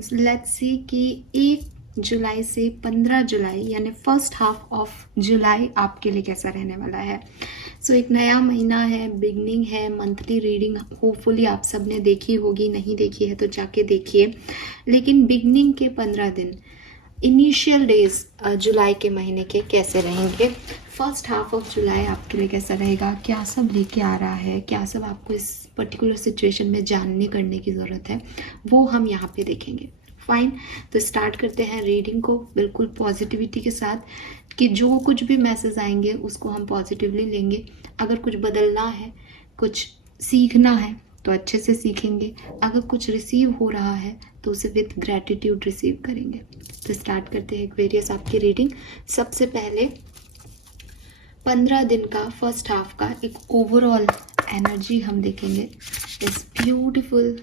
Friends, let's see कि 1 जुलाई से 15 जुलाई यानी फर्स्ट हाफ ऑफ जुलाई आपके लिए कैसा रहने वाला है। सो एक नया महीना है, बिगनिंग है। मंथली रीडिंग होपफुली आप सब ने देखी होगी, नहीं देखी है तो जाके देखिए। लेकिन बिगनिंग के 15 दिन, इनिशियल डेज जुलाई के महीने के कैसे रहेंगे, फर्स्ट हाफ ऑफ जुलाई आपके लिए कैसा रहेगा, क्या सब लेके आ रहा है, क्या सब आपको इस पर्टिकुलर सिचुएशन में जानने करने की ज़रूरत है, वो हम यहाँ पे देखेंगे। फाइन, तो स्टार्ट करते हैं रीडिंग को बिल्कुल पॉजिटिविटी के साथ कि जो कुछ भी मैसेज आएंगे उसको हम पॉजिटिवली लेंगे। अगर कुछ बदलना है, कुछ सीखना है तो अच्छे से सीखेंगे। अगर कुछ रिसीव हो रहा है तो उसे विथ ग्रैटिट्यूड रिसीव करेंगे। तो स्टार्ट करते हैं एक्वेरियस आपकी रीडिंग। सबसे पहले 15 दिन का फर्स्ट हाफ का एक ओवरऑल एनर्जी हम देखेंगे इस ब्यूटीफुल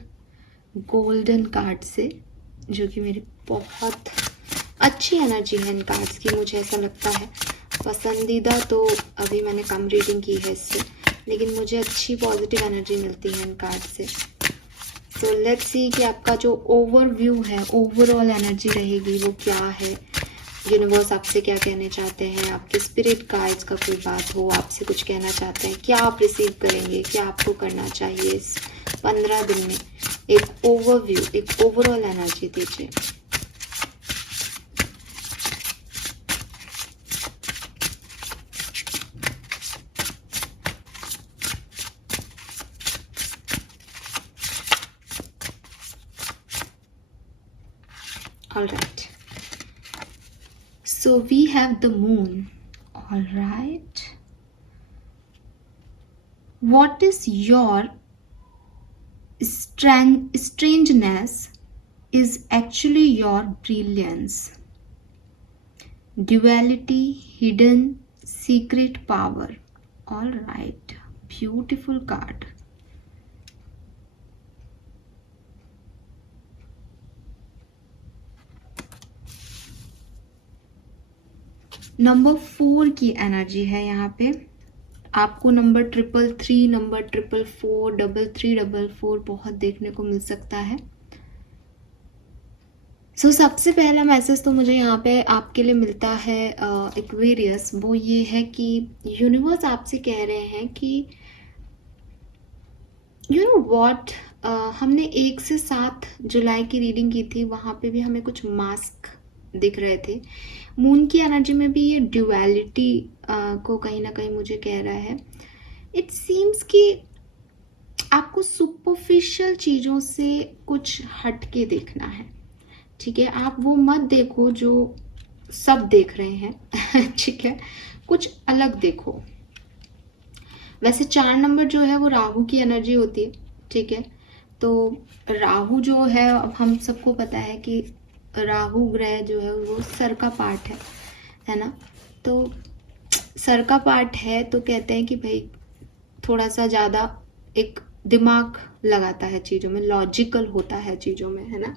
गोल्डन कार्ड से, जो कि मेरी बहुत अच्छी एनर्जी है इन कार्ड्स की। मुझे ऐसा लगता है पसंदीदा तो अभी मैंने कम रीडिंग की है इससे, लेकिन मुझे अच्छी पॉजिटिव एनर्जी मिलती है इन कार्ड से। तो लेट्स सी कि आपका जो ओवरव्यू है, ओवरऑल एनर्जी रहेगी वो क्या है। यूनिवर्स आपसे क्या कहने चाहते हैं, आपके स्पिरिट गाइड्स का कोई बात हो, आपसे कुछ कहना चाहते हैं, क्या आप रिसीव करेंगे, क्या आपको करना चाहिए इस 15 दिन में। एक ओवरव्यू, एक ओवरऑल एनर्जी दीजिए। All right. So we have the moon. All right. What is your strangeness is actually your brilliance. Duality, hidden, secret power. All right. Beautiful card. Number 4 की एनर्जी है यहाँ पे। आपको नंबर 333, नंबर 444, 3344 बहुत देखने को मिल सकता है। सो सबसे पहला मैसेज तो मुझे यहाँ पे आपके लिए मिलता है एक्वेरियस, वो ये है कि यूनिवर्स आपसे कह रहे हैं कि यू नो व्हाट, हमने 1 से 7 जुलाई की रीडिंग की थी, वहाँ पे भी हमें कुछ मास्क दिख रहे थे। मून की एनर्जी में भी ये ड्यूअलिटी को कहीं ना कहीं मुझे कह रहा है। इट सीम्स कि आपको सुपरफिशियल चीज़ों से कुछ हट के देखना है, ठीक है। आप वो मत देखो जो सब देख रहे हैं ठीक है, कुछ अलग देखो। वैसे 4 नंबर जो है वो राहु की एनर्जी होती है, ठीक है। तो राहु जो है, अब हम सबको पता है कि राहु ग्रह जो है वो सर का पार्ट है ना। तो सर का पार्ट है तो कहते हैं कि भाई थोड़ा सा ज़्यादा एक दिमाग लगाता है चीज़ों में, लॉजिकल होता है चीज़ों में, है ना,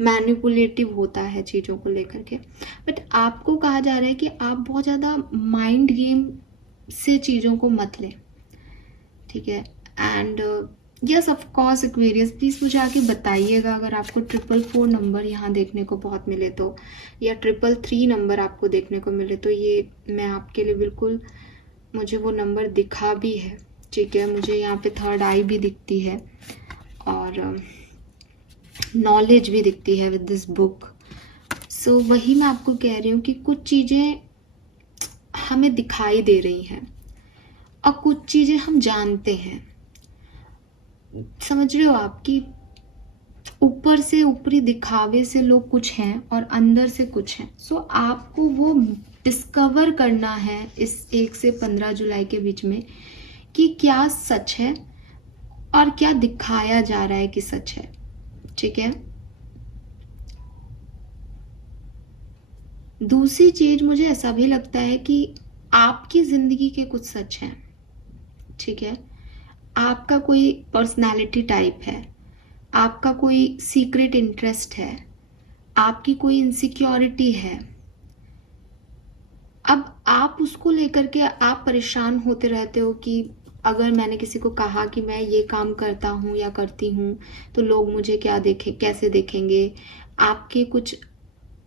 मैनिपुलेटिव होता है चीज़ों को लेकर के। बट आपको कहा जा रहा है कि आप बहुत ज़्यादा माइंड गेम से चीज़ों को मत लें, ठीक है। And yes of course Aquarius, please मुझे आके बताइएगा अगर आपको 444 नंबर यहाँ देखने को बहुत मिले तो, या 333 नंबर आपको देखने को मिले तो, ये मैं आपके लिए बिल्कुल, मुझे वो नंबर दिखा भी है, ठीक है। मुझे यहाँ पे थर्ड आई भी दिखती है और नॉलेज भी दिखती है विद दिस बुक। सो वही मैं आपको कह रही हूँ कि कुछ चीज़ें हमें दिखाई दे रही हैं और कुछ चीज़ें हम जानते हैं। समझ रहे हो आप कि ऊपर से, ऊपरी दिखावे से लोग कुछ हैं और अंदर से कुछ हैं। सो आपको वो डिस्कवर करना है इस 1 से 15 जुलाई के बीच में कि क्या सच है और क्या दिखाया जा रहा है कि सच है, ठीक है। दूसरी चीज मुझे ऐसा भी लगता है कि आपकी जिंदगी के कुछ सच हैं, ठीक है। आपका कोई पर्सनालिटी टाइप है, आपका कोई सीक्रेट इंटरेस्ट है, आपकी कोई इनसिक्योरिटी है। अब आप उसको लेकर के आप परेशान होते रहते हो कि अगर मैंने किसी को कहा कि मैं ये काम करता हूँ या करती हूँ तो लोग मुझे क्या देखें, कैसे देखेंगे। आपके कुछ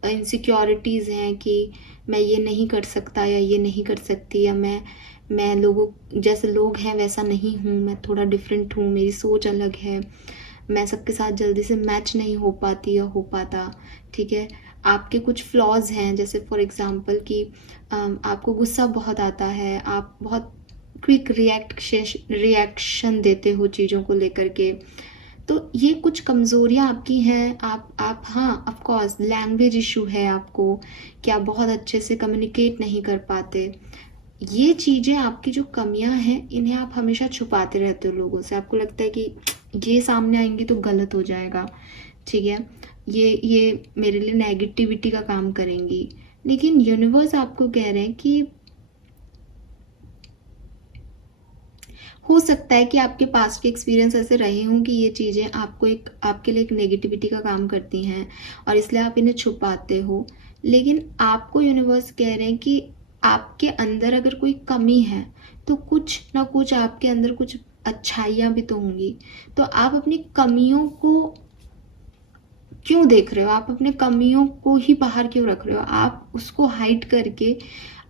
इनसिक्योरिटीज़ हैं कि मैं ये नहीं कर सकता या ये नहीं कर सकती, या मैं लोगों जैसे लोग हैं वैसा नहीं हूँ, मैं थोड़ा डिफरेंट हूँ, मेरी सोच अलग है, मैं सबके साथ जल्दी से मैच नहीं हो पाती या हो पाता, ठीक है। आपके कुछ फ्लॉज हैं, जैसे फॉर एग्जांपल कि आपको गुस्सा बहुत आता है, आप बहुत क्विक रिएक्शन देते हो चीज़ों को लेकर के। तो ये कुछ कमज़ोरियाँ आपकी हैं। आप हाँ, ऑफ कोर्स लैंग्वेज इशू है आपको, कि आप बहुत अच्छे से कम्युनिकेट नहीं कर पाते। ये चीज़ें आपकी जो कमियां हैं, इन्हें आप हमेशा छुपाते रहते हो लोगों से। आपको लगता है कि ये सामने आएंगी तो गलत हो जाएगा, ठीक है, ये मेरे लिए नेगेटिविटी का काम करेंगी। लेकिन यूनिवर्स आपको कह रहे हैं कि हो सकता है कि आपके पास्ट के एक्सपीरियंस ऐसे रहे हों कि ये चीज़ें आपके लिए एक नेगेटिविटी का काम करती हैं और इसलिए आप इन्हें छुपाते हो। लेकिन आपको यूनिवर्स कह रहे हैं कि आपके अंदर अगर कोई कमी है तो कुछ ना कुछ आपके अंदर कुछ अच्छाइयाँ भी तो होंगी। तो आप अपनी कमियों को क्यों देख रहे हो? आप अपने कमियों को ही बाहर क्यों रख रहे हो? आप उसको हाइड करके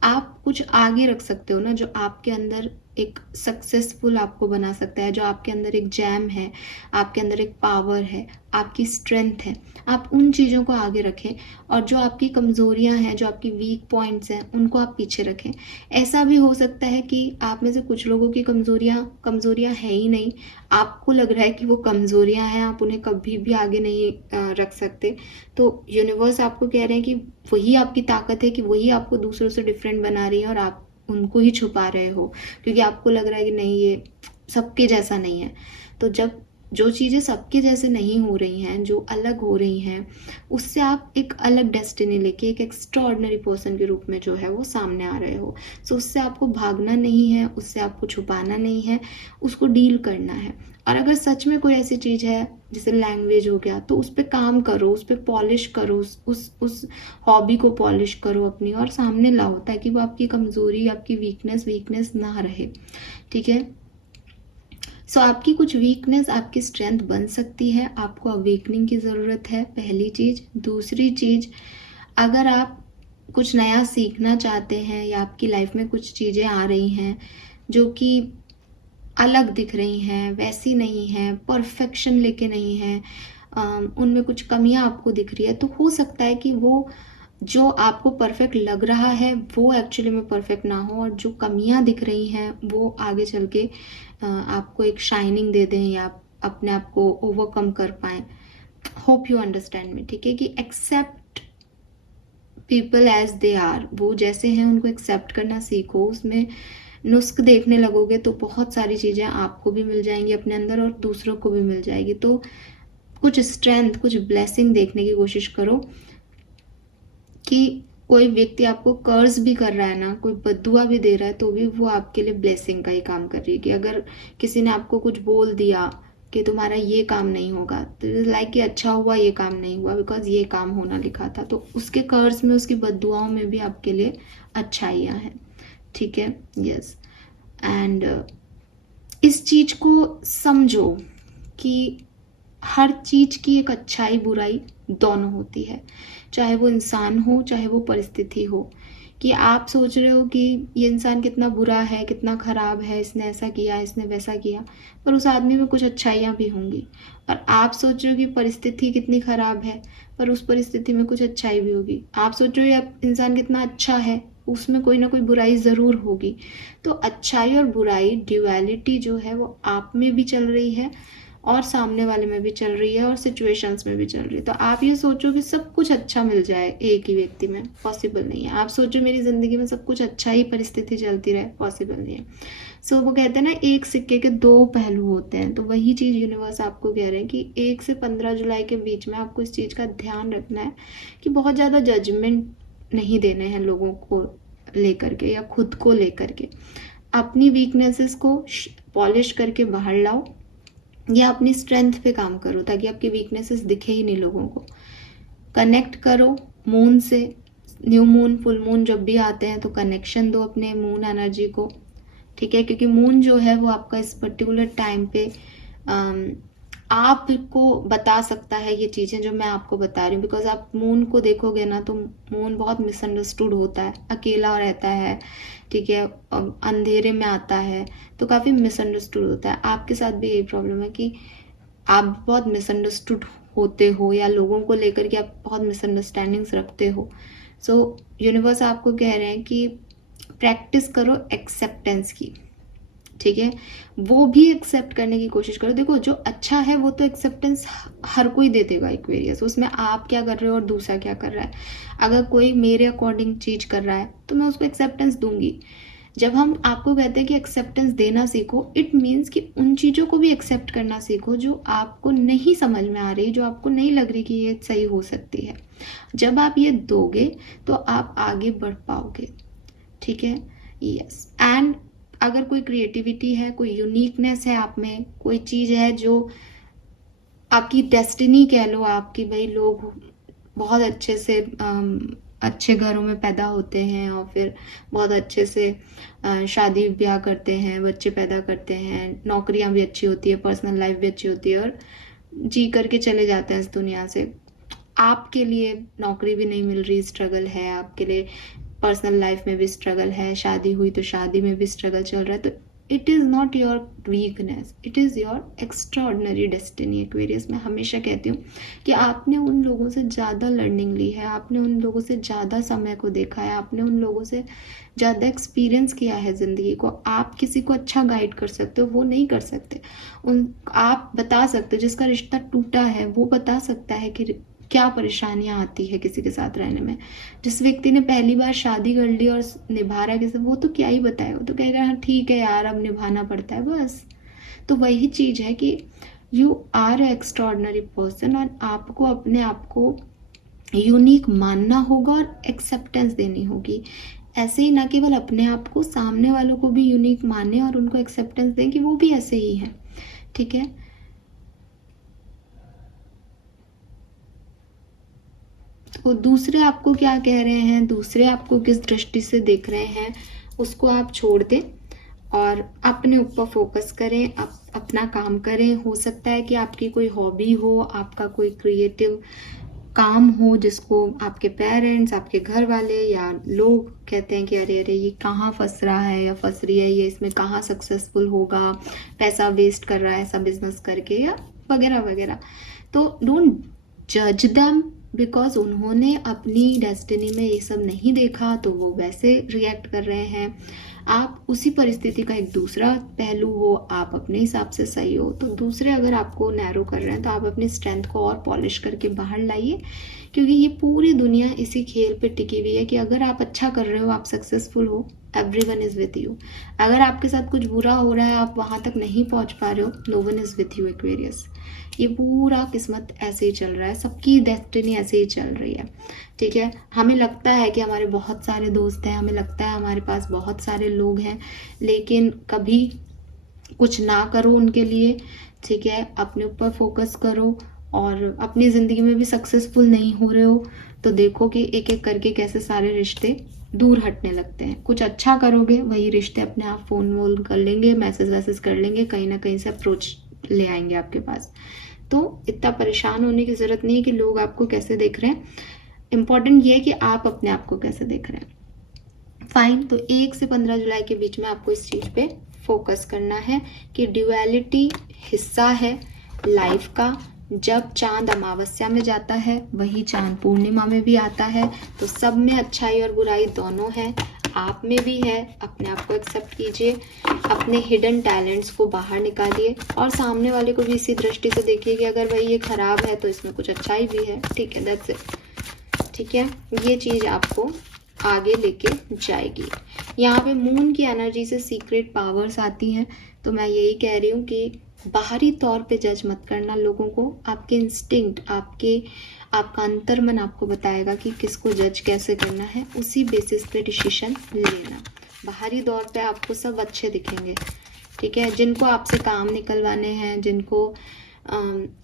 आप कुछ आगे रख सकते हो ना, जो आपके अंदर एक सक्सेसफुल आपको बना सकता है, जो आपके अंदर एक जैम है, आपके अंदर एक पावर है, आपकी स्ट्रेंथ है। आप उन चीज़ों को आगे रखें और जो आपकी कमज़ोरियां हैं, जो आपकी वीक पॉइंट्स हैं, उनको आप पीछे रखें। ऐसा भी हो सकता है कि आप में से कुछ लोगों की कमज़ोरियां है ही नहीं, आपको लग रहा है कि वो कमज़ोरियां हैं, आप उन्हें कभी भी आगे नहीं रख सकते। तो यूनिवर्स आपको कह रहे हैं कि वही आपकी ताकत है, कि वही आपको दूसरों से डिफरेंट बना रही है और आप उनको ही छुपा रहे हो, क्योंकि आपको लग रहा है कि नहीं, ये सबके जैसा नहीं है। तो जब जो चीज़ें सबके जैसे नहीं हो रही हैं, जो अलग हो रही हैं, उससे आप एक अलग डेस्टिनी लेके एक एक्स्ट्राऑर्डिनरी पर्सन के रूप में जो है वो सामने आ रहे हो। सो उससे आपको भागना नहीं है, उससे आपको छुपाना नहीं है, उसको डील करना है। और अगर सच में कोई ऐसी चीज़ है जैसे लैंग्वेज हो गया, तो उस पर काम करो, उस पर पॉलिश करो, उस हॉबी को पॉलिश करो अपनी और सामने लाओ, ताकि वो आपकी कमज़ोरी, आपकी वीकनेस ना रहे, ठीक है। सो आपकी कुछ वीकनेस आपकी स्ट्रेंथ बन सकती है। आपको अवेकनिंग की ज़रूरत है, पहली चीज़। दूसरी चीज़, अगर आप कुछ नया सीखना चाहते हैं या आपकी लाइफ में कुछ चीज़ें आ रही हैं जो कि अलग दिख रही हैं, वैसी नहीं हैं, परफेक्शन लेके नहीं हैं, उनमें कुछ कमियां आपको दिख रही है, तो हो सकता है कि वो जो आपको परफेक्ट लग रहा है वो एक्चुअली में परफेक्ट ना हो, और जो कमियां दिख रही हैं वो आगे चल के आपको एक शाइनिंग दे दें या आप अपने आप को ओवरकम कर पाएं। होप यू अंडरस्टैंड मी, ठीक है, कि accept people as they are, वो जैसे हैं उनको एक्सेप्ट करना सीखो। उसमें नुस्ख देखने लगोगे तो बहुत सारी चीज़ें आपको भी मिल जाएंगी अपने अंदर और दूसरों को भी मिल जाएगी। तो कुछ स्ट्रेंथ, कुछ ब्लेसिंग देखने की कोशिश करो कि कोई व्यक्ति आपको कर्ज भी कर रहा है ना, कोई बद्दुआ भी दे रहा है, तो भी वो आपके लिए ब्लेसिंग का ही काम कर रही है। कि अगर किसी ने आपको कुछ बोल दिया कि तुम्हारा ये काम नहीं होगा, तो लाइक कि अच्छा हुआ ये काम नहीं हुआ, बिकॉज ये काम होना लिखा था। तो उसके कर्ज में, उसकी बद्दुआओं में भी आपके लिए अच्छाइयाँ हैं, ठीक है। यस, एंड इस चीज को समझो कि हर चीज की एक अच्छाई बुराई दोनों होती है, चाहे वो इंसान हो चाहे वो परिस्थिति हो। कि आप सोच रहे हो कि ये इंसान कितना बुरा है, कितना खराब है, इसने ऐसा किया, इसने वैसा किया, पर उस आदमी में कुछ अच्छाइयाँ भी होंगी। और आप सोच रहे हो कि परिस्थिति कितनी खराब है, पर उस परिस्थिति में कुछ अच्छाई भी होगी। आप सोच रहे हो ये इंसान कितना अच्छा है, उसमें कोई ना कोई बुराई ज़रूर होगी। तो अच्छाई और बुराई, ड्यूअलिटी जो है वो आप में भी चल रही है और सामने वाले में भी चल रही है और सिचुएशंस में भी चल रही है। तो आप ये सोचो कि सब कुछ अच्छा मिल जाए एक ही व्यक्ति में, पॉसिबल नहीं है। आप सोचो मेरी ज़िंदगी में सब कुछ अच्छा ही परिस्थिति चलती रहे, पॉसिबल नहीं है। सो वो कहते हैं ना, एक सिक्के के दो पहलू होते हैं। तो वही चीज़ यूनिवर्स आपको कह रहे हैं कि 1 से 15 जुलाई के बीच में आपको इस चीज़ का ध्यान रखना है कि बहुत ज़्यादा जजमेंट नहीं देने हैं लोगों को लेकर के या खुद को लेकर के। अपनी वीकनेसेस को पॉलिश करके बाहर लाओ या अपनी स्ट्रेंथ पे काम करो, ताकि आपकी वीकनेसेस दिखे ही नहीं लोगों को। कनेक्ट करो मून से। न्यू मून, फुल मून जब भी आते हैं तो कनेक्शन दो अपने मून एनर्जी को, ठीक है, क्योंकि मून जो है वो आपका इस पर्टिकुलर टाइम पे आपको बता सकता है ये चीज़ें जो मैं आपको बता रही हूँ। बिकॉज आप मून को देखोगे ना तो मून बहुत मिसअंडरस्टूड होता है, अकेला रहता है, ठीक है, अंधेरे में आता है, तो काफ़ी मिसअंडरस्टूड होता है। आपके साथ भी यही प्रॉब्लम है कि आप बहुत मिसअंडरस्टूड होते हो, या लोगों को लेकर के आप बहुत मिसअंडरस्टैंडिंग्स रखते हो। सो यूनिवर्स आपको कह रहे हैं कि प्रैक्टिस करो एक्सेप्टेंस की, ठीक है, वो भी एक्सेप्ट करने की कोशिश करो। देखो जो अच्छा है वो तो एक्सेप्टेंस हर कोई दे देगा एक्वेरियस, उसमें आप क्या कर रहे हो और दूसरा क्या कर रहा है। अगर कोई मेरे अकॉर्डिंग चीज कर रहा है तो मैं उसको एक्सेप्टेंस दूंगी। जब हम आपको कहते हैं कि एक्सेप्टेंस देना सीखो, इट मीन्स कि उन चीज़ों को भी एक्सेप्ट करना सीखो जो आपको नहीं समझ में आ रही, जो आपको नहीं लग रही कि ये सही हो सकती है। जब आप ये दोगे तो आप आगे बढ़ पाओगे, ठीक है। यस, एंड अगर कोई क्रिएटिविटी है, कोई यूनिकनेस है आप में, कोई चीज़ है जो आपकी डेस्टिनी कह लो आपकी, भाई लोग बहुत अच्छे से अच्छे घरों में पैदा होते हैं और फिर बहुत अच्छे से शादी ब्याह करते हैं, बच्चे पैदा करते हैं, नौकरियां भी अच्छी होती है, पर्सनल लाइफ भी अच्छी होती है और जी करके चले जाते हैं इस दुनिया से। आपके लिए नौकरी भी नहीं मिल रही, स्ट्रगल है आपके लिए, पर्सनल लाइफ में भी स्ट्रगल है, शादी हुई तो शादी में भी स्ट्रगल चल रहा है, तो it is not your weakness, it is your extra ordinary destiny. Aquarius में हमेशा कहती हूँ कि आपने उन लोगों से ज़्यादा लर्निंग ली है, आपने उन लोगों से ज़्यादा समय को देखा है, आपने उन लोगों से ज़्यादा एक्सपीरियंस किया है ज़िंदगी को। आप किसी को अच्छा गाइड कर सकते हो, वो नहीं कर सकते। उन आप बता सकते हो, जिसका रिश्ता टूटा है वो बता सकता है कि क्या परेशानियां आती है किसी के साथ रहने में। जिस व्यक्ति ने पहली बार शादी कर ली और निभा रहा है किसी, वो तो क्या ही बताए, वो तो कहेगा हाँ ठीक है यार अब निभाना पड़ता है बस। तो वही चीज है कि you are a extraordinary person, और आपको अपने आप को यूनिक मानना होगा और एक्सेप्टेंस देनी होगी। ऐसे ही ना केवल अपने आप को, सामने वालों को भी यूनिक माने और उनको एक्सेप्टेंस दें कि वो भी ऐसे ही है, ठीक है। तो दूसरे आपको क्या कह रहे हैं, दूसरे आपको किस दृष्टि से देख रहे हैं, उसको आप छोड़ दें और अपने ऊपर फोकस करें, अपना काम करें। हो सकता है कि आपकी कोई हॉबी हो, आपका कोई क्रिएटिव काम हो जिसको आपके पेरेंट्स, आपके घर वाले या लोग कहते हैं कि अरे अरे ये कहाँ फंस रहा है या फंस रही है, ये इसमें कहाँ सक्सेसफुल होगा, पैसा वेस्ट कर रहा है ऐसा बिजनेस करके या वगैरह वगैरह। तो डोंट जज देम, बिकॉज उन्होंने अपनी डेस्टिनी में ये सब नहीं देखा तो वो वैसे रिएक्ट कर रहे हैं। आप उसी परिस्थिति का एक दूसरा पहलू हो, आप अपने हिसाब से सही हो। तो दूसरे अगर आपको नैरो कर रहे हैं तो आप अपनी स्ट्रेंथ को और पॉलिश करके बाहर लाइए, क्योंकि ये पूरी दुनिया इसी खेल पे टिकी हुई है कि अगर आप अच्छा कर रहे हो, आप सक्सेसफुल हो, एवरीवन इज विथ यू। अगर आपके साथ कुछ बुरा हो रहा है, आप वहां तक नहीं पहुंच पा रहे हो, no one is with you Aquarius. ये पूरा किस्मत ऐसे ही चल रहा है, सबकी डेस्टिनी ऐसे ही चल रही है, ठीक है। हमें लगता है कि हमारे बहुत सारे दोस्त हैं, हमें लगता है हमारे पास बहुत सारे लोग हैं, लेकिन कभी कुछ ना करो उनके लिए, ठीक है। अपने ऊपर फोकस करो, और अपनी ज़िंदगी में भी सक्सेसफुल नहीं हो रहे हो तो देखो कि एक एक करके कैसे सारे रिश्ते दूर हटने लगते हैं। कुछ अच्छा करोगे, वही रिश्ते अपने आप फ़ोन वोन कर लेंगे, मैसेज वैसेज कर लेंगे, कहीं ना कहीं से अप्रोच ले आएंगे आपके पास। तो इतना परेशान होने की ज़रूरत नहीं है कि लोग आपको कैसे देख रहे हैं। इम्पॉर्टेंट ये है कि आप अपने आप को कैसे देख रहे हैं। फाइन, तो 1 से 15 जुलाई के बीच में आपको इस चीज़ पे फोकस करना है कि ड्यूअलिटी हिस्सा है लाइफ का। जब चांद अमावस्या में जाता है वही चांद पूर्णिमा में भी आता है, तो सब में अच्छाई और बुराई दोनों है, आप में भी है। अपने आप को एक्सेप्ट कीजिए, अपने हिडन टैलेंट्स को बाहर निकालिए और सामने वाले को भी इसी दृष्टि से देखिए कि अगर भाई ये खराब है तो इसमें कुछ अच्छाई भी है, ठीक है, दैट्स इट, ठीक है। ये चीज़ आपको आगे लेके जाएगी। यहाँ पे मून की एनर्जी से सीक्रेट पावर्स आती हैं, तो मैं यही कह रही हूँ कि बाहरी तौर पे जज मत करना लोगों को। आपके इंस्टिंक्ट, आपका अंतर्मन आपको बताएगा कि किसको जज कैसे करना है, उसी बेसिस पे डिसीजन लेना। बाहरी तौर पे आपको सब अच्छे दिखेंगे, ठीक है। जिनको आपसे काम निकलवाने हैं, जिनको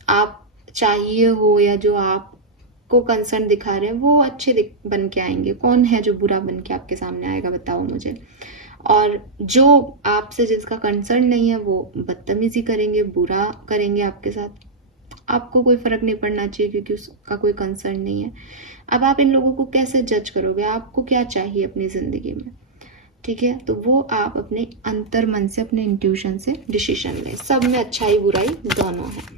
आप चाहिए हो या जो आप को कंसर्न दिखा रहे हैं, वो अच्छे बन के आएंगे। कौन है जो बुरा बन के आपके सामने आएगा, बताओ मुझे। और जो आपसे जिसका कंसर्न नहीं है वो बदतमीजी करेंगे, बुरा करेंगे आपके साथ, आपको कोई फ़र्क नहीं पड़ना चाहिए क्योंकि उसका कोई कंसर्न नहीं है। अब आप इन लोगों को कैसे जज करोगे? आपको क्या चाहिए अपनी ज़िंदगी में, ठीक है? तो वो आप अपने अंतर मन से, अपने इंट्यूशन से डिसीजन लें। सब में अच्छाई बुराई दोनों है।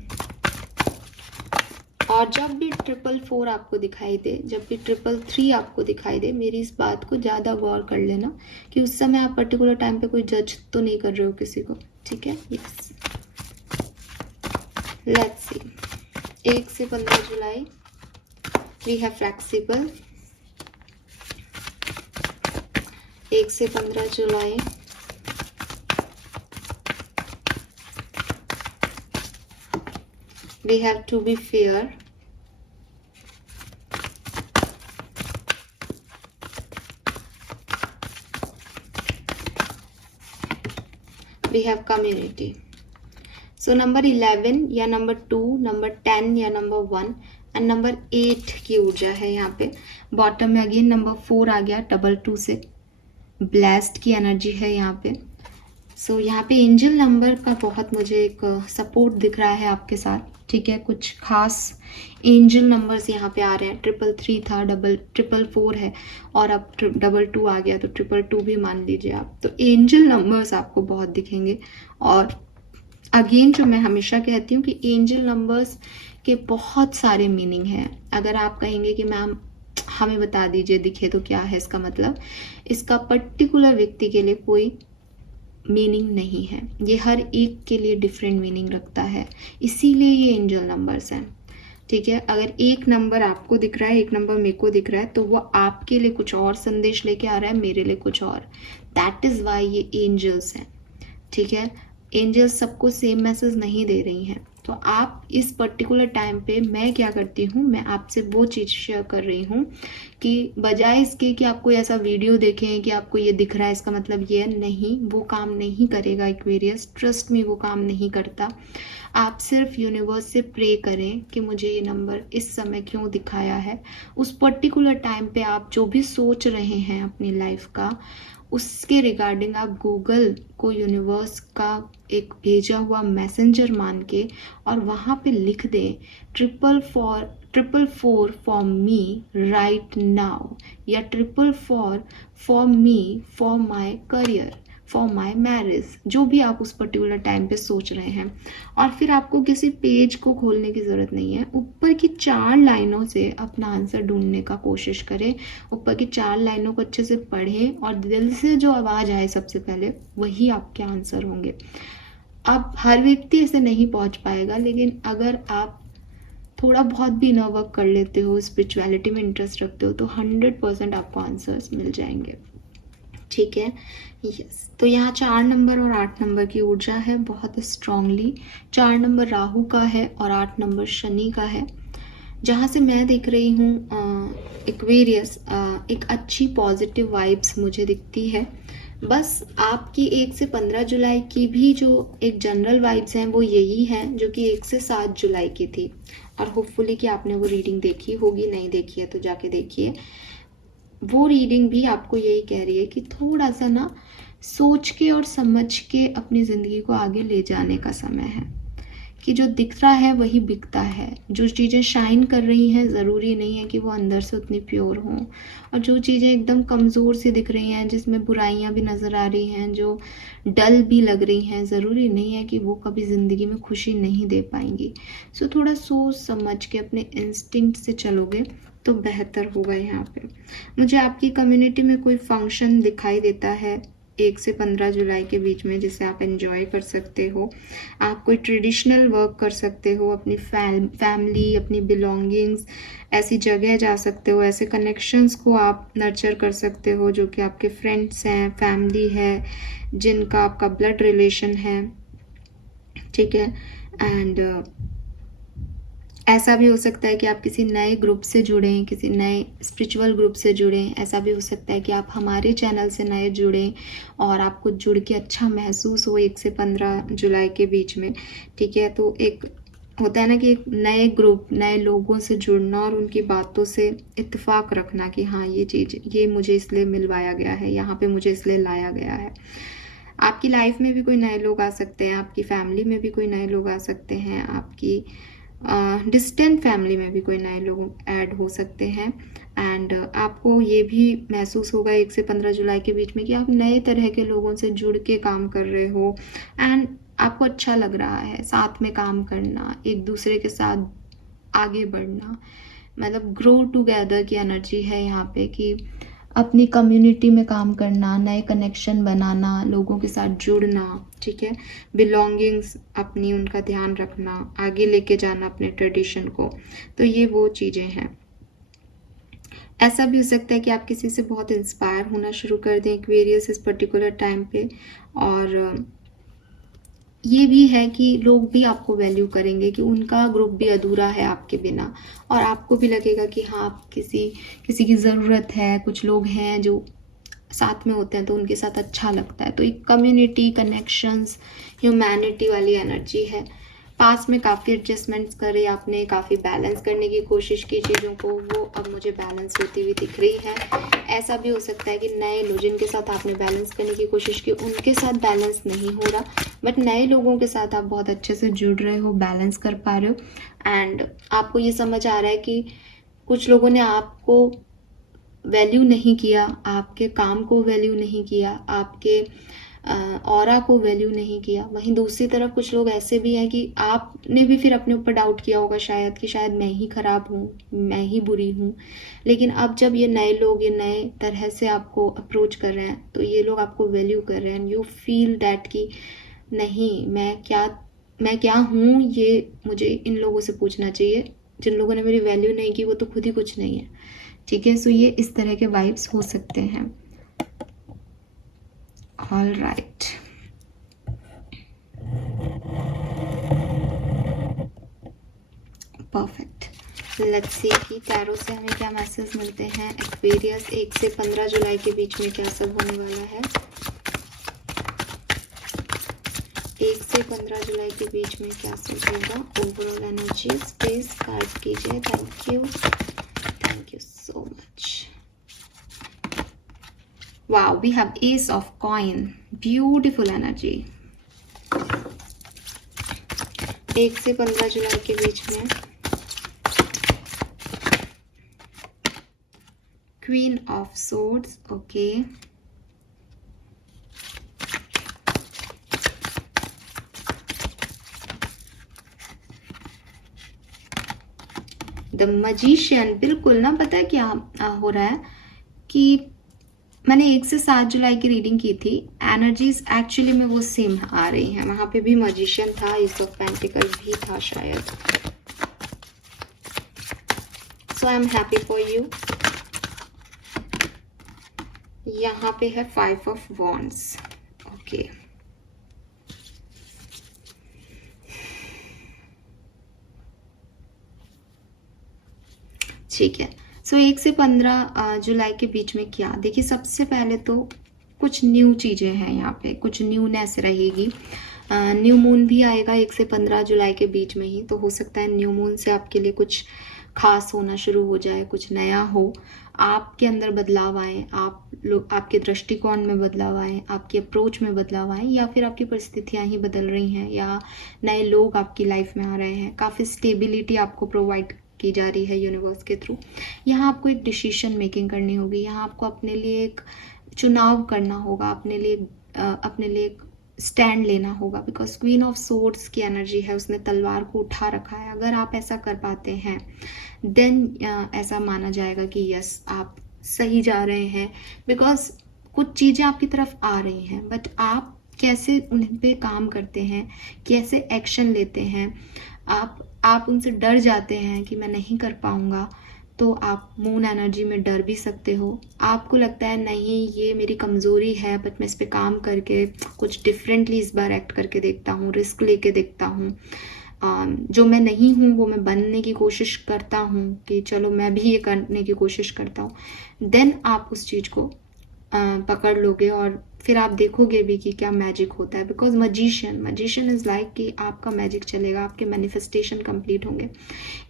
और जब भी 444 आपको दिखाई दे, जब भी 333 आपको दिखाई दे, मेरी इस बात को ज़्यादा गौर कर लेना कि उस समय आप पर्टिकुलर टाइम पे कोई जज तो नहीं कर रहे हो किसी को, ठीक है? Yes, let's see. 1 से 15 जुलाई वी हैव फ्लेक्सिबल। 1 से 15 जुलाई we have to be fair. We have community. So number 11 या नंबर 2, नंबर 10 या नंबर 1 एंड नंबर 8 की ऊर्जा है यहाँ पे। बॉटम में अगेन नंबर 4 आ गया 22 से, ब्लेस्ड की एनर्जी है यहाँ पे। सो यहाँ पे एंजल नंबर का बहुत मुझे एक सपोर्ट दिख रहा है आपके साथ, ठीक है? कुछ खास एंजल नंबर्स यहाँ पे आ रहे हैं। 333 था, 444 है और अब 22 आ गया, तो 222 भी मान लीजिए आप। तो एंजल नंबर्स आपको बहुत दिखेंगे। और अगेन जो मैं हमेशा कहती हूँ कि एंजल नंबर्स के बहुत सारे मीनिंग हैं। अगर आप कहेंगे कि मैम हमें बता दीजिए दिखे तो क्या है इसका मतलब, इसका पर्टिकुलर व्यक्ति के लिए कोई मीनिंग नहीं है, ये हर एक के लिए डिफरेंट मीनिंग रखता है, इसीलिए ये एंजल नंबर्स हैं, ठीक है? अगर एक नंबर आपको दिख रहा है, एक नंबर मेरे को दिख रहा है, तो वो आपके लिए कुछ और संदेश लेके आ रहा है, मेरे लिए कुछ और। दैट इज़ वाई ये एंजल्स हैं, ठीक है? एंजल्स सबको सेम मैसेज नहीं दे रही हैं। तो आप इस पर्टिकुलर टाइम पे मैं क्या करती हूँ, मैं आपसे वो चीज़ शेयर कर रही हूँ कि बजाय इसके कि आप कोई ऐसा वीडियो देखें कि आपको ये दिख रहा है इसका मतलब ये नहीं, वो काम नहीं करेगा एक्वेरियस, ट्रस्ट मी वो काम नहीं करता। आप सिर्फ यूनिवर्स से प्रे करें कि मुझे ये नंबर इस समय क्यों दिखाया है। उस पर्टिकुलर टाइम पे आप जो भी सोच रहे हैं अपनी लाइफ का, उसके रिगार्डिंग आप गूगल को यूनिवर्स का एक भेजा हुआ मैसेंजर मान के और वहाँ पे लिख दें 444 फॉर मी राइट नाउ, या 444 for me for my career, for my marriage, जो भी आप उस पर्टिकुलर टाइम पे सोच रहे हैं। और फिर आपको किसी पेज को खोलने की ज़रूरत नहीं है, ऊपर की 4 लाइनों से अपना आंसर ढूंढने का कोशिश करें। ऊपर की 4 लाइनों को अच्छे से पढ़ें और दिल से जो आवाज़ आए सबसे पहले वही आपके आंसर होंगे। अब हर व्यक्ति ऐसे नहीं पहुंच पाएगा, लेकिन अगर आप थोड़ा बहुत भी इनर वर्क कर लेते हो, स्पिरिचुअलिटी में इंटरेस्ट रखते हो, तो 100% आपको आंसर्स मिल जाएंगे, ठीक है? यस, तो यहाँ 4 नंबर और 8 नंबर की ऊर्जा है बहुत स्ट्रांगली। 4 नंबर राहु का है और 8 नंबर शनि का है। जहाँ से मैं देख रही हूँ एक्वेरियस, एक अच्छी पॉजिटिव वाइब्स मुझे दिखती है। बस आपकी 1 से 15 जुलाई की भी जो एक जनरल वाइब्स हैं वो यही हैं जो कि 1 से 7 जुलाई की थी। और होपफुली कि आपने वो रीडिंग देखी होगी, नहीं देखी है तो जाके देखिए। वो रीडिंग भी आपको यही कह रही है कि थोड़ा सा ना सोच के और समझ के अपनी ज़िंदगी को आगे ले जाने का समय है, कि जो दिख रहा है वही बिकता है। जो चीज़ें शाइन कर रही हैं ज़रूरी नहीं है कि वो अंदर से उतनी प्योर हों, और जो चीज़ें एकदम कमज़ोर सी दिख रही हैं, जिसमें बुराइयां भी नज़र आ रही हैं, जो डल भी लग रही हैं, ज़रूरी नहीं है कि वो कभी ज़िंदगी में खुशी नहीं दे पाएंगी। सो थोड़ा सोच समझ के अपने इंस्टिंक्ट से चलोगे तो बेहतर होगा। यहाँ पे मुझे आपकी कम्युनिटी में कोई फंक्शन दिखाई देता है 1 से 15 जुलाई के बीच में, जिसे आप एंजॉय कर सकते हो। आप कोई ट्रेडिशनल वर्क कर सकते हो, अपनी फैमिली, अपनी बिलोंगिंग्स, ऐसी जगह जा सकते हो, ऐसे कनेक्शंस को आप नर्चर कर सकते हो जो कि आपके फ्रेंड्स हैं, फैमिली है, जिनका आपका ब्लड रिलेशन है, ठीक है? एंड ऐसा भी हो सकता है कि आप किसी नए ग्रुप से जुड़ें, किसी नए स्पिरिचुअल ग्रुप से जुड़ें। ऐसा भी हो सकता है कि आप हमारे चैनल से नए जुड़ें और आपको जुड़ के अच्छा महसूस हो 1 से 15 जुलाई के बीच में, ठीक है? तो एक होता है ना कि एक नए ग्रुप, नए लोगों से जुड़ना और उनकी बातों से इत्तेफाक रखना कि हाँ ये चीज़, ये मुझे इसलिए मिलवाया गया है, यहाँ पे मुझे इसलिए लाया गया है। आपकी लाइफ में भी कोई नए लोग आ सकते हैं, आपकी फैमिली में भी कोई नए लोग आ सकते हैं, आपकी डिस्टेंट फैमिली में भी कोई नए लोग ऐड हो सकते हैं। एंड आपको ये भी महसूस होगा 1 से 15 जुलाई के बीच में कि आप नए तरह के लोगों से जुड़ के काम कर रहे हो एंड आपको अच्छा लग रहा है साथ में काम करना, एक दूसरे के साथ आगे बढ़ना, मतलब ग्रो टुगेदर की एनर्जी है यहाँ पे कि अपनी कम्युनिटी में काम करना, नए कनेक्शन बनाना, लोगों के साथ जुड़ना, ठीक है, बिलोंगिंग्स अपनी उनका ध्यान रखना, आगे लेके जाना अपने ट्रेडिशन को। तो ये वो चीज़ें हैं। ऐसा भी हो सकता है कि आप किसी से बहुत इंस्पायर होना शुरू कर दें एक्वेरियस इस पर्टिकुलर टाइम पे, और ये भी है कि लोग भी आपको वैल्यू करेंगे कि उनका ग्रुप भी अधूरा है आपके बिना, और आपको भी लगेगा कि हाँ आप किसी की ज़रूरत है, कुछ लोग हैं जो साथ में होते हैं तो उनके साथ अच्छा लगता है। तो एक कम्युनिटी, कनेक्शंस, ह्यूमैनिटी वाली एनर्जी है। पास में काफ़ी एडजस्टमेंट्स करे आपने, काफ़ी बैलेंस करने की कोशिश की चीज़ों को, वो अब मुझे बैलेंस होती हुई दिख रही है। ऐसा भी हो सकता है कि नए लोग जिनके साथ आपने बैलेंस करने की कोशिश की उनके साथ बैलेंस नहीं हो रहा, बट नए लोगों के साथ आप बहुत अच्छे से जुड़ रहे हो, बैलेंस कर पा रहे हो। एंड आपको ये समझ आ रहा है कि कुछ लोगों ने आपको वैल्यू नहीं किया, आपके काम को वैल्यू नहीं किया, आपके ऑरा को वैल्यू नहीं किया। वहीं दूसरी तरफ कुछ लोग ऐसे भी हैं कि आपने भी फिर अपने ऊपर डाउट किया होगा शायद कि शायद मैं ही ख़राब हूँ, मैं ही बुरी हूँ। लेकिन अब जब ये नए लोग ये नए तरह से आपको अप्रोच कर रहे हैं तो ये लोग आपको वैल्यू कर रहे हैं। यू फील दैट कि नहीं, मैं क्या हूँ ये मुझे इन लोगों से पूछना चाहिए। जिन लोगों ने मेरी वैल्यू नहीं की वो तो खुद ही कुछ नहीं है, ठीक है। सो ये इस तरह के वाइब्स हो सकते हैं। All right, perfect. Let's see कि टैरो से हमें क्या मैसेज मिलते हैं। एक्वेरियस 1 से 15 जुलाई के बीच में क्या सब होने वाला है। 1 से 15 जुलाई के बीच में क्या सब होगा। ओवरऑल एनर्जी स्पेस कार्ड कीजिए। Thank you so much. Wow, we have Ace of Coin. Beautiful energy. 1 से 15 जुलाई के बीच में Queen of Swords. Okay. The Magician. बिल्कुल ना, पता है क्या हो रहा है कि मैंने 1 से 7 जुलाई की रीडिंग की थी। एनर्जीज एक्चुअली में वो सेम आ रही हैं। वहाँ पे भी मैजिशियन था, ईज ऑफ पेंटिकल भी था शायद। So I am happy for you. यहाँ पे है 5 ऑफ वॉन्ड्स। ओके, ठीक है। सो 1 से 15 जुलाई के बीच में क्या, देखिए सबसे पहले तो कुछ न्यू चीज़ें हैं यहाँ पे, कुछ न्यूनेस रहेगी। न्यू मून भी आएगा 1 से 15 जुलाई के बीच में ही, तो हो सकता है न्यू मून से आपके लिए कुछ खास होना शुरू हो जाए, कुछ नया हो, आपके अंदर बदलाव आए, आपके दृष्टिकोण में बदलाव आए, आपकी अप्रोच में बदलाव आए, या फिर आपकी परिस्थितियाँ ही बदल रही हैं, या नए लोग आपकी लाइफ में आ रहे हैं। काफ़ी स्टेबिलिटी आपको प्रोवाइड की जा रही है यूनिवर्स के थ्रू। यहाँ आपको एक डिसीजन मेकिंग करनी होगी, यहाँ आपको अपने लिए एक चुनाव करना होगा, अपने लिए एक स्टैंड लेना होगा। बिकॉज क्वीन ऑफ सोर्ड्स की एनर्जी है, उसने तलवार को उठा रखा है। अगर आप ऐसा कर पाते हैं देन ऐसा माना जाएगा कि यस आप सही जा रहे हैं। बिकॉज कुछ चीज़ें आपकी तरफ आ रही हैं, बट आप कैसे उन पे काम करते हैं, कैसे एक्शन लेते हैं। आप उनसे डर जाते हैं कि मैं नहीं कर पाऊँगा, तो आप मून एनर्जी में डर भी सकते हो। आपको लगता है नहीं ये मेरी कमज़ोरी है, बट मैं इस पे काम करके कुछ डिफरेंटली इस बार एक्ट करके देखता हूँ, रिस्क लेके देखता हूँ। जो मैं नहीं हूँ वो मैं बनने की कोशिश करता हूँ कि चलो मैं भी ये करने की कोशिश करता हूँ। देन आप उस चीज़ को पकड़ लोगे और फिर आप देखोगे भी कि क्या मैजिक होता है। बिकॉज मजिशियन इज़ लाइक कि आपका मैजिक चलेगा, आपके मैनिफेस्टेशन कंप्लीट होंगे।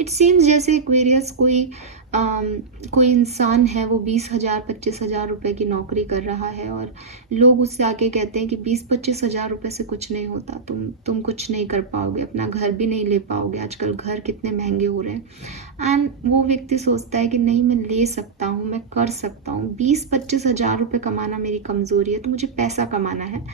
इट सीम्स जैसे एक्वेरियस कोई कोई इंसान है वो 20,000 25,000 रुपए की नौकरी कर रहा है और लोग उससे आके कहते हैं कि 20-25,000 रुपए से कुछ नहीं होता, तुम कुछ नहीं कर पाओगे, अपना घर भी नहीं ले पाओगे, आजकल घर कितने महंगे हो रहे हैं। एंड वो व्यक्ति सोचता है कि नहीं, मैं ले सकता हूँ, मैं कर सकता हूँ, 20-25,000 रुपये कमाना मेरी कमज़ोरी है, तो मुझे पैसा कमाना है।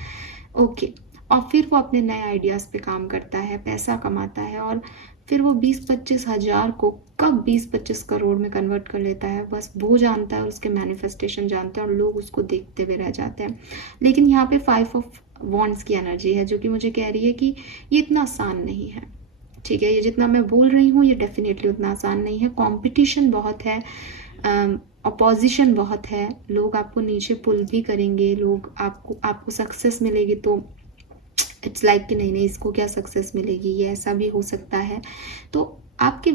ओके, और फिर वो अपने नए आइडियाज़ पे काम करता है, पैसा कमाता है, और फिर वो 20-25,000 को कब 20-25 करोड़ में कन्वर्ट कर लेता है, बस वो जानता है, उसके मैनिफेस्टेशन जानते हैं, और लोग उसको देखते हुए रह जाते हैं। लेकिन यहाँ पे 5 ऑफ वॉन्ड्स की एनर्जी है जो कि मुझे कह रही है कि ये इतना आसान नहीं है। ठीक है, ये जितना मैं बोल रही हूँ ये डेफिनेटली उतना आसान नहीं है। कॉम्पिटिशन बहुत है, अपोजिशन बहुत है, लोग आपको नीचे पुल भी करेंगे, लोग आपको सक्सेस मिलेगी तो इट्स लाइक कि नहीं इसको क्या सक्सेस मिलेगी, ये ऐसा भी हो सकता है। तो आपके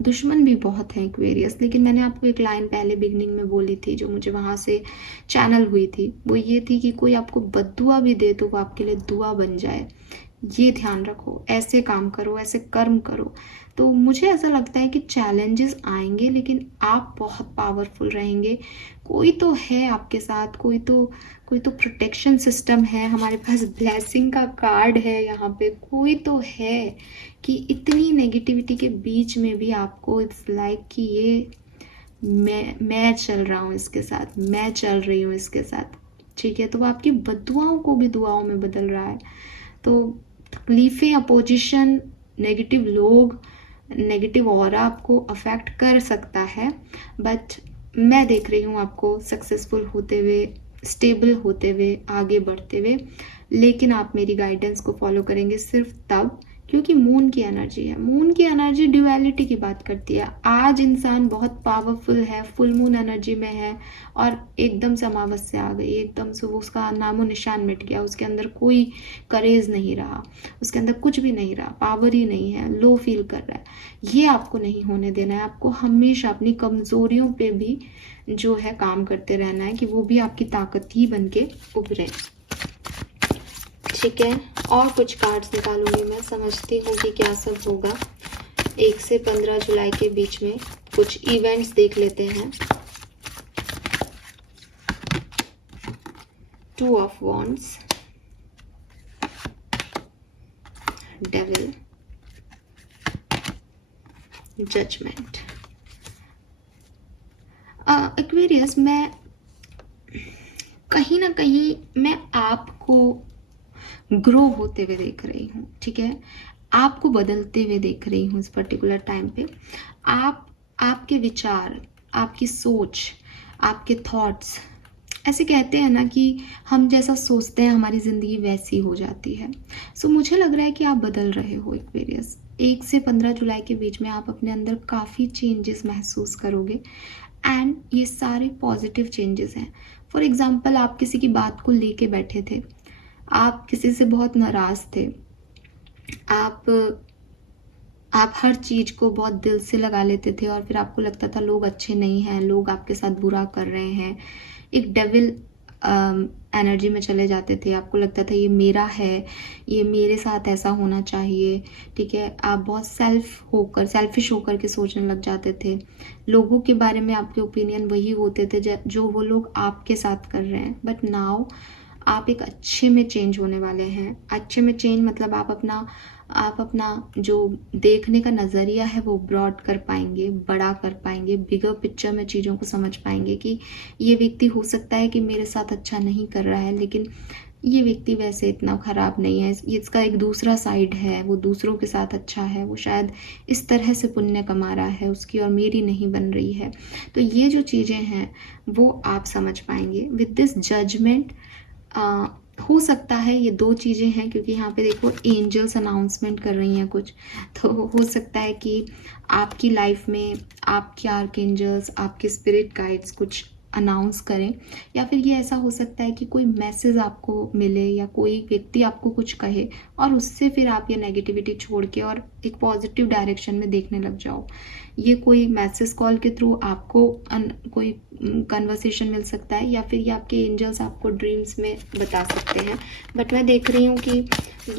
दुश्मन भी बहुत हैं एक्वेरियस। लेकिन मैंने आपको एक लाइन पहले बिगनिंग में बोली थी जो मुझे वहाँ से चैनल हुई थी, वो ये थी कि कोई आपको बद्दुआ भी दे तो वो आपके लिए दुआ बन जाए। ये ध्यान रखो, ऐसे काम करो, ऐसे कर्म करो। तो मुझे ऐसा लगता है कि चैलेंजेस आएंगे लेकिन आप बहुत पावरफुल रहेंगे। कोई तो है आपके साथ, कोई तो प्रोटेक्शन सिस्टम है, हमारे पास ब्लेसिंग का कार्ड है यहाँ पे, कोई तो है कि इतनी नेगेटिविटी के बीच में भी आपको इट्स लाइक कि ये मैं चल रहा हूँ इसके साथ, मैं चल रही हूँ इसके साथ। ठीक है, तो वो आपकी बद्दुआओं को भी दुआओं में बदल रहा है। तो तकलीफ़ें, अपोजिशन, नेगेटिव लोग, नेगेटिव ऑरा आपको अफेक्ट कर सकता है, बट मैं देख रही हूँ आपको सक्सेसफुल होते हुए, स्टेबल होते हुए, आगे बढ़ते हुए। लेकिन आप मेरी गाइडेंस को फॉलो करेंगे सिर्फ तब क्योंकि मून की एनर्जी है। मून की एनर्जी ड्यूअलिटी की बात करती है। आज इंसान बहुत पावरफुल है, फुल मून एनर्जी में है, और एकदम से अमावस्या आ गई, एकदम से वो उसका नामो निशान मिट गया, उसके अंदर कोई करेज नहीं रहा, उसके अंदर कुछ भी नहीं रहा, पावर ही नहीं है, लो फील कर रहा है। ये आपको नहीं होने देना है। आपको हमेशा अपनी कमज़ोरियों पे भी जो है काम करते रहना है कि वो भी आपकी ताकत ही बन के उभरे। ठीक है, और कुछ कार्ड्स निकालूंगी मैं, समझती हूँ कि क्या सब होगा। 1 से 15 जुलाई के बीच में कुछ इवेंट्स देख लेते हैं। 2 of wands, devil, judgement. Aquarius, मैं कहीं ना कहीं मैं आपको ग्रो होते हुए देख रही हूँ। ठीक है, आपको बदलते हुए देख रही हूँ इस पर्टिकुलर टाइम पे। आपके विचार, आपकी सोच, आपके थॉट्स, ऐसे कहते हैं ना कि हम जैसा सोचते हैं हमारी ज़िंदगी वैसी हो जाती है। सो मुझे लग रहा है कि आप बदल रहे हो एक्वेरियस। 1 से 15 जुलाई के बीच में आप अपने अंदर काफ़ी चेंजेस महसूस करोगे, एंड ये सारे पॉजिटिव चेंजेस हैं। फॉर एग्ज़ाम्पल, आप किसी की बात को लेके बैठे थे, आप किसी से बहुत नाराज़ थे, आप हर चीज़ को बहुत दिल से लगा लेते थे और फिर आपको लगता था लोग अच्छे नहीं हैं, लोग आपके साथ बुरा कर रहे हैं, एक डेविल एनर्जी में चले जाते थे। आपको लगता था ये मेरा है, ये मेरे साथ ऐसा होना चाहिए। ठीक है, आप बहुत सेल्फिश होकर के सोचने लग जाते थे। लोगों के बारे में आपके ओपिनियन वही होते थे जो वो लोग आपके साथ कर रहे हैं। बट नाउ आप एक अच्छे में चेंज होने वाले हैं। अच्छे में चेंज मतलब आप अपना जो देखने का नज़रिया है वो ब्रॉड कर पाएंगे, बड़ा कर पाएंगे, बिगर पिक्चर में चीज़ों को समझ पाएंगे कि ये व्यक्ति हो सकता है कि मेरे साथ अच्छा नहीं कर रहा है, लेकिन ये व्यक्ति वैसे इतना ख़राब नहीं है, इसका एक दूसरा साइड है, वो दूसरों के साथ अच्छा है, वो शायद इस तरह से पुण्य कमा रहा है, उसकी और मेरी नहीं बन रही है। तो ये जो चीज़ें हैं वो आप समझ पाएंगे विद दिस जजमेंट। हो सकता है ये 2 चीज़ें हैं क्योंकि यहाँ पे देखो एंजल्स अनाउंसमेंट कर रही हैं कुछ, तो हो सकता है कि आपकी लाइफ में आपके आर्कएंजल्स, आपके स्पिरिट गाइड्स कुछ अनाउंस करें, या फिर ये ऐसा हो सकता है कि कोई मैसेज आपको मिले या कोई व्यक्ति आपको कुछ कहे और उससे फिर आप ये नेगेटिविटी छोड़ के और एक पॉजिटिव डायरेक्शन में देखने लग जाओ। ये कोई मैसेज कॉल के थ्रू आपको कोई कन्वर्सेशन मिल सकता है, या फिर ये आपके एंजल्स आपको ड्रीम्स में बता सकते हैं। बट मैं देख रही हूँ कि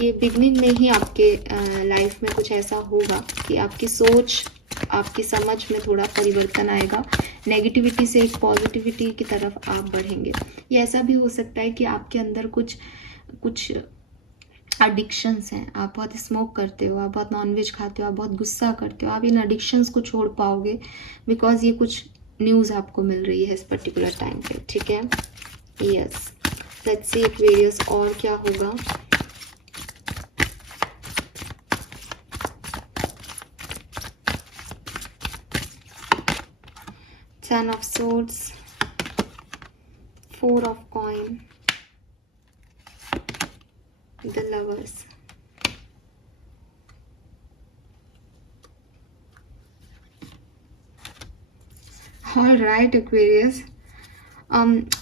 ये बिगनिंग में ही आपके लाइफ में कुछ ऐसा होगा कि आपकी सोच आपकी समझ में थोड़ा परिवर्तन आएगा, नेगेटिविटी से एक पॉजिटिविटी की तरफ आप बढ़ेंगे। ये ऐसा भी हो सकता है कि आपके अंदर कुछ एडिक्शंस हैं, आप बहुत स्मोक करते हो, आप बहुत नॉनवेज खाते हो, आप बहुत गुस्सा करते हो, आप इन एडिक्शंस को छोड़ पाओगे बिकॉज ये कुछ न्यूज़ आपको मिल रही है इस पर्टिकुलर टाइम पे, ठीक है। यस, लेट्स सी एक्वेरियस और क्या होगा। Ten of Swords, Four of Coin, the Lovers. All right, Aquarius.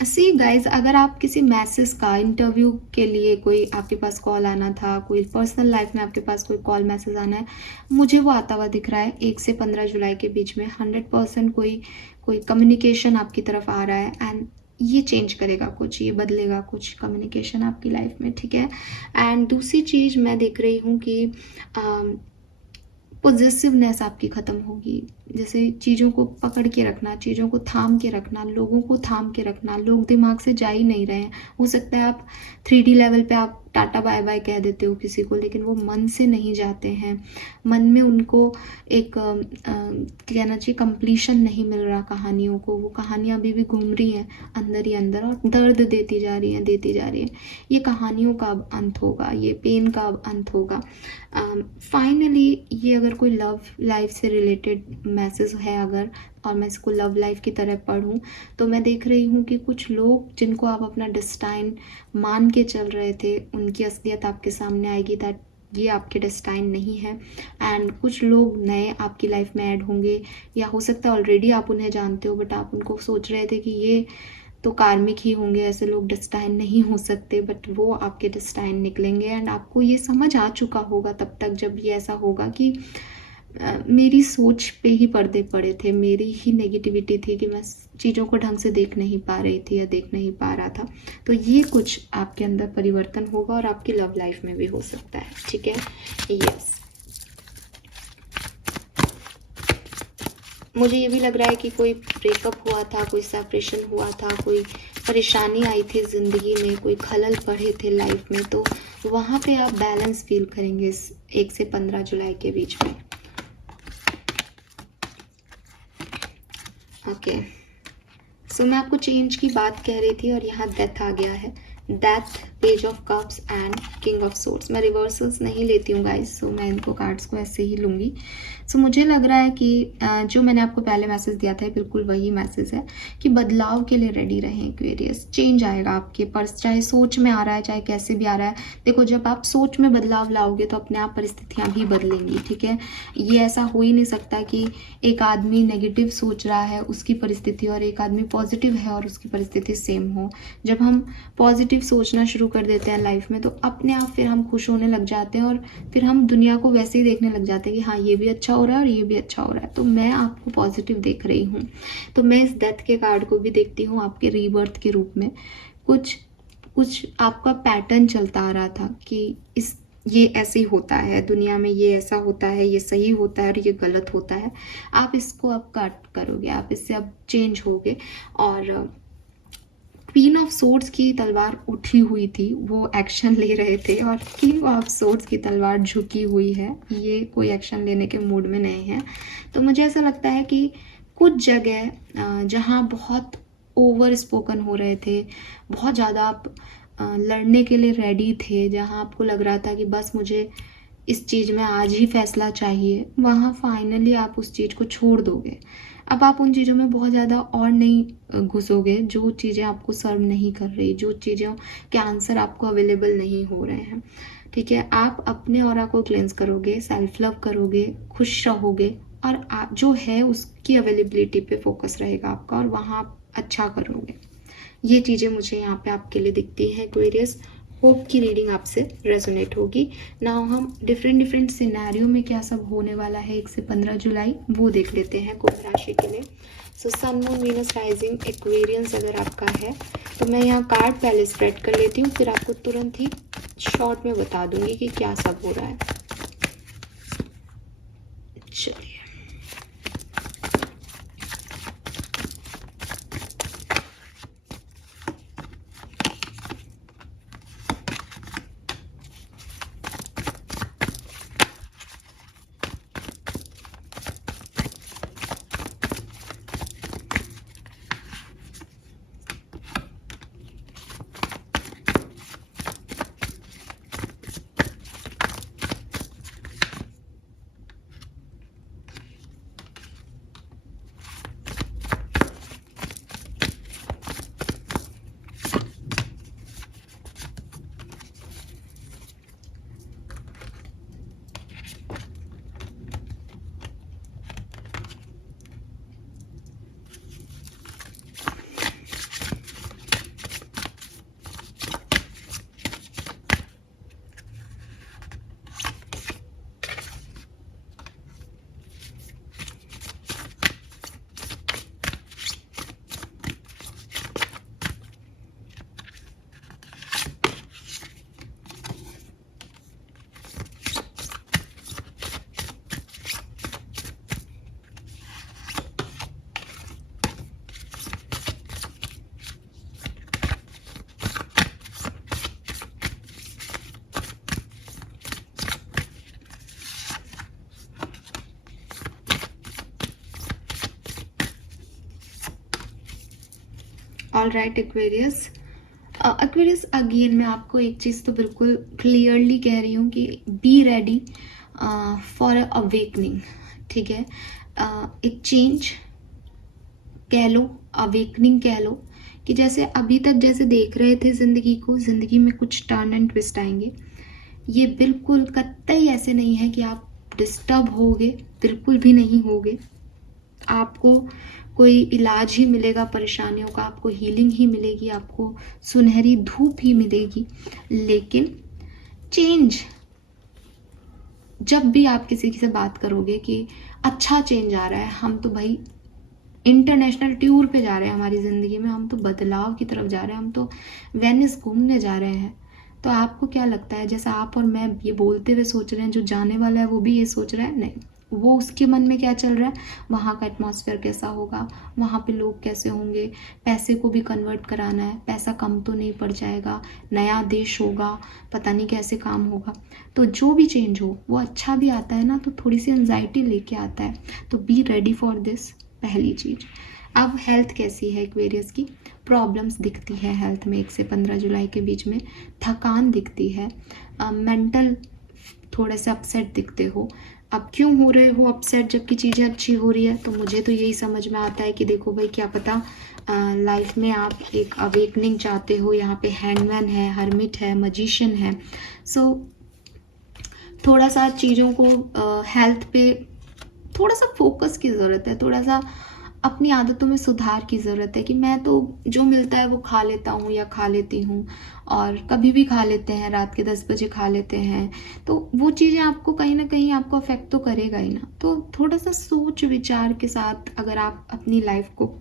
See guys, अगर आप किसी मैसेज का इंटरव्यू के लिए कोई आपके पास कॉल आना था, कोई पर्सनल लाइफ में आपके पास कोई कॉल मैसेज आना है, मुझे वो आता हुआ दिख रहा है 1 से 15 जुलाई के बीच में 100% कोई कम्युनिकेशन आपकी तरफ आ रहा है एंड ये चेंज करेगा कुछ, ये बदलेगा कुछ कम्युनिकेशन आपकी लाइफ में, ठीक है। एंड दूसरी चीज़ मैं देख रही हूँ कि पॉजिटिवनेस आपकी ख़त्म होगी, जैसे चीज़ों को पकड़ के रखना, चीज़ों को थाम के रखना, लोगों को थाम के रखना, लोग दिमाग से जा ही नहीं रहे हैं। हो सकता है आप 3D लेवल पे आप टाटा बाय बाय कह देते हो किसी को, लेकिन वो मन से नहीं जाते हैं, मन में उनको एक कहना चाहिए कंप्लीशन नहीं मिल रहा कहानियों को, वो कहानियाँ अभी भी घूम रही हैं अंदर ही अंदर और दर्द देती जा रही हैं। ये कहानियों का अब अंत होगा, ये पेन का अब अंत होगा। फाइनली ये अगर कोई लव लाइफ से रिलेटेड मैसेज है अगर, और मैं इसको लव लाइफ की तरह पढ़ूं, तो मैं देख रही हूँ कि कुछ लोग जिनको आप अपना डेस्टाइन मान के चल रहे थे, उनकी असलियत आपके सामने आएगी दैट ये आपके डेस्टाइन नहीं है। एंड कुछ लोग नए आपकी लाइफ में ऐड होंगे, या हो सकता है ऑलरेडी आप उन्हें जानते हो बट आप उनको सोच रहे थे कि ये तो कार्मिक ही होंगे, ऐसे लोग डेस्टाइन नहीं हो सकते, बट वो आपके डेस्टाइन निकलेंगे। एंड आपको ये समझ आ चुका होगा तब तक जब ये ऐसा होगा कि मेरी सोच पे ही पर्दे पड़े थे, मेरी ही नेगेटिविटी थी कि मैं चीज़ों को ढंग से देख नहीं पा रही थी या देख नहीं पा रहा था। तो ये कुछ आपके अंदर परिवर्तन होगा और आपकी लव लाइफ में भी हो सकता है, ठीक है। यस, मुझे ये भी लग रहा है कि कोई ब्रेकअप हुआ था, कोई सेपरेशन हुआ था, कोई परेशानी आई थी ज़िंदगी में, कोई खलल पड़े थे लाइफ में, तो वहाँ पे आप बैलेंस फील करेंगे इस 1 से 15 जुलाई के बीच में। ओके, सो मैं आपको चेंज की बात कह रही थी और यहाँ डेथ आ गया है, death, page of cups and king of swords. मैं रिवर्सल्स नहीं लेती हूँ गाइस, सो मैं इनको कार्ड्स को ऐसे ही लूँगी। सो मुझे लग रहा है कि जो मैंने आपको पहले मैसेज दिया था बिल्कुल वही मैसेज है कि बदलाव के लिए रेडी रहें एक्वेरियस। चेंज आएगा आपके पास, चाहे सोच में आ रहा है चाहे कैसे भी आ रहा है। देखो, जब आप सोच में बदलाव लाओगे तो अपने आप परिस्थितियाँ भी बदलेंगी, ठीक है। ये ऐसा हो ही नहीं सकता कि एक आदमी नेगेटिव सोच रहा है उसकी परिस्थिति और एक आदमी पॉजिटिव है और उसकी परिस्थिति सेम हो। जब हम पॉजिटिव सोचना शुरू कर देते हैं लाइफ में तो अपने आप फिर हम खुश होने लग जाते हैं और फिर हम दुनिया को वैसे ही देखने लग जाते हैं कि हाँ ये भी अच्छा हो रहा है और ये भी अच्छा हो रहा है। तो मैं आपको पॉजिटिव देख रही हूँ, तो मैं इस डेथ के कार्ड को भी देखती हूँ आपके रीबर्थ के रूप में। कुछ आपका पैटर्न चलता आ रहा था कि ये ऐसे ही होता है दुनिया में, ये ऐसा होता है, ये सही होता है और ये गलत होता है। आप इसको अब कट करोगे, आप इससे अब चेंज होगे। और क्वीन ऑफ सोर्ड्स की तलवार उठी हुई थी, वो एक्शन ले रहे थे, और किंग ऑफ सोर्ड्स की तलवार झुकी हुई है, ये कोई एक्शन लेने के मूड में नहीं है। तो मुझे ऐसा लगता है कि कुछ जगह जहाँ बहुत ओवर स्पोकन हो रहे थे, बहुत ज़्यादा आप लड़ने के लिए रेडी थे, जहाँ आपको लग रहा था कि बस मुझे इस चीज़ में आज ही फैसला चाहिए, वहाँ फाइनली आप उस चीज़ को छोड़ दोगे। अब आप उन चीज़ों में बहुत ज़्यादा और नहीं घुसोगे जो चीज़ें आपको सर्व नहीं कर रही, जो चीज़ों के आंसर आपको अवेलेबल नहीं हो रहे हैं, ठीक है। आप अपने ऑरा को क्लेंस करोगे, सेल्फ लव करोगे, खुश रहोगे और आप जो है उसकी अवेलेबिलिटी पे फोकस रहेगा आपका और वहाँ आप अच्छा करोगे। ये चीज़ें मुझे यहाँ पे आपके लिए दिखती हैं एक्वेरियस। होप की रीडिंग आपसे रेजोनेट होगी। नाउ हम डिफरेंट सिनेरियो में क्या सब होने वाला है 1 से 15 जुलाई वो देख लेते हैं कुंभ राशि के लिए। So sun moon Venus rising Aquarians अगर आपका है तो मैं यहाँ कार्ड पहले स्प्रेड कर लेती हूँ, फिर आपको तुरंत ही शॉर्ट में बता दूंगी कि क्या सब हो रहा है। चलिए, all right Aquarius. Aquarius again मैं आपको एक चीज़ तो बिल्कुल क्लियरली कह रही हूँ कि बी रेडी फॉर अवेकनिंग। ठीक है, एक चेंज कह लो, अवेकनिंग कह लो, कि जैसे अभी तक जैसे देख रहे थे ज़िंदगी को, ज़िंदगी में कुछ टर्न एंड ट्विस्ट आएंगे। ये बिल्कुल कतई ऐसे नहीं है कि आप डिस्टर्ब होगे, बिल्कुल भी नहीं होगे। आपको कोई इलाज ही मिलेगा परेशानियों का, आपको हीलिंग ही मिलेगी, आपको सुनहरी धूप ही मिलेगी। लेकिन चेंज, जब भी आप किसी से बात करोगे कि अच्छा चेंज आ रहा है, हम तो भाई इंटरनेशनल टूर पे जा रहे हैं हमारी ज़िंदगी में, हम तो बदलाव की तरफ जा रहे हैं, हम तो वेनिस घूमने जा रहे हैं, तो आपको क्या लगता है जैसा आप और मैं ये बोलते हुए सोच रहे हैं, जो जाने वाला है वो भी ये सोच रहा है? नहीं, वो उसके मन में क्या चल रहा है, वहाँ का एटमॉस्फेयर कैसा होगा, वहाँ पे लोग कैसे होंगे, पैसे को भी कन्वर्ट कराना है, पैसा कम तो नहीं पड़ जाएगा, नया देश होगा, पता नहीं कैसे काम होगा। तो जो भी चेंज हो वो अच्छा भी आता है ना, तो थोड़ी सी एंजाइटी लेके आता है, तो बी रेडी फॉर दिस, पहली चीज़। अब हेल्थ कैसी है एक्वेरियस की? प्रॉब्लम्स दिखती है हेल्थ में 1 से 15 जुलाई के बीच में, थकान दिखती है, मेंटल थोड़े से अपसेट दिखते हो। अब क्यों हो रहे हो अपसेट जबकि चीज़ें अच्छी हो रही है? तो मुझे तो यही समझ में आता है कि देखो भाई, क्या पता लाइफ में आप एक अवेकनिंग चाहते हो। यहाँ पे हैंगमैन है, हर्मिट है, मजिशियन है। सो थोड़ा सा चीज़ों को हेल्थ पे थोड़ा सा फोकस की ज़रूरत है, थोड़ा सा अपनी आदतों में सुधार की ज़रूरत है कि मैं तो जो मिलता है वो खा लेता हूँ या खा लेती हूँ, और कभी भी खा लेते हैं, रात के 10 बजे खा लेते हैं, तो वो चीज़ें आपको कहीं ना कहीं आपको अफेक्ट तो करेगा ही ना। तो थोड़ा सा सोच विचार के साथ अगर आप अपनी लाइफ को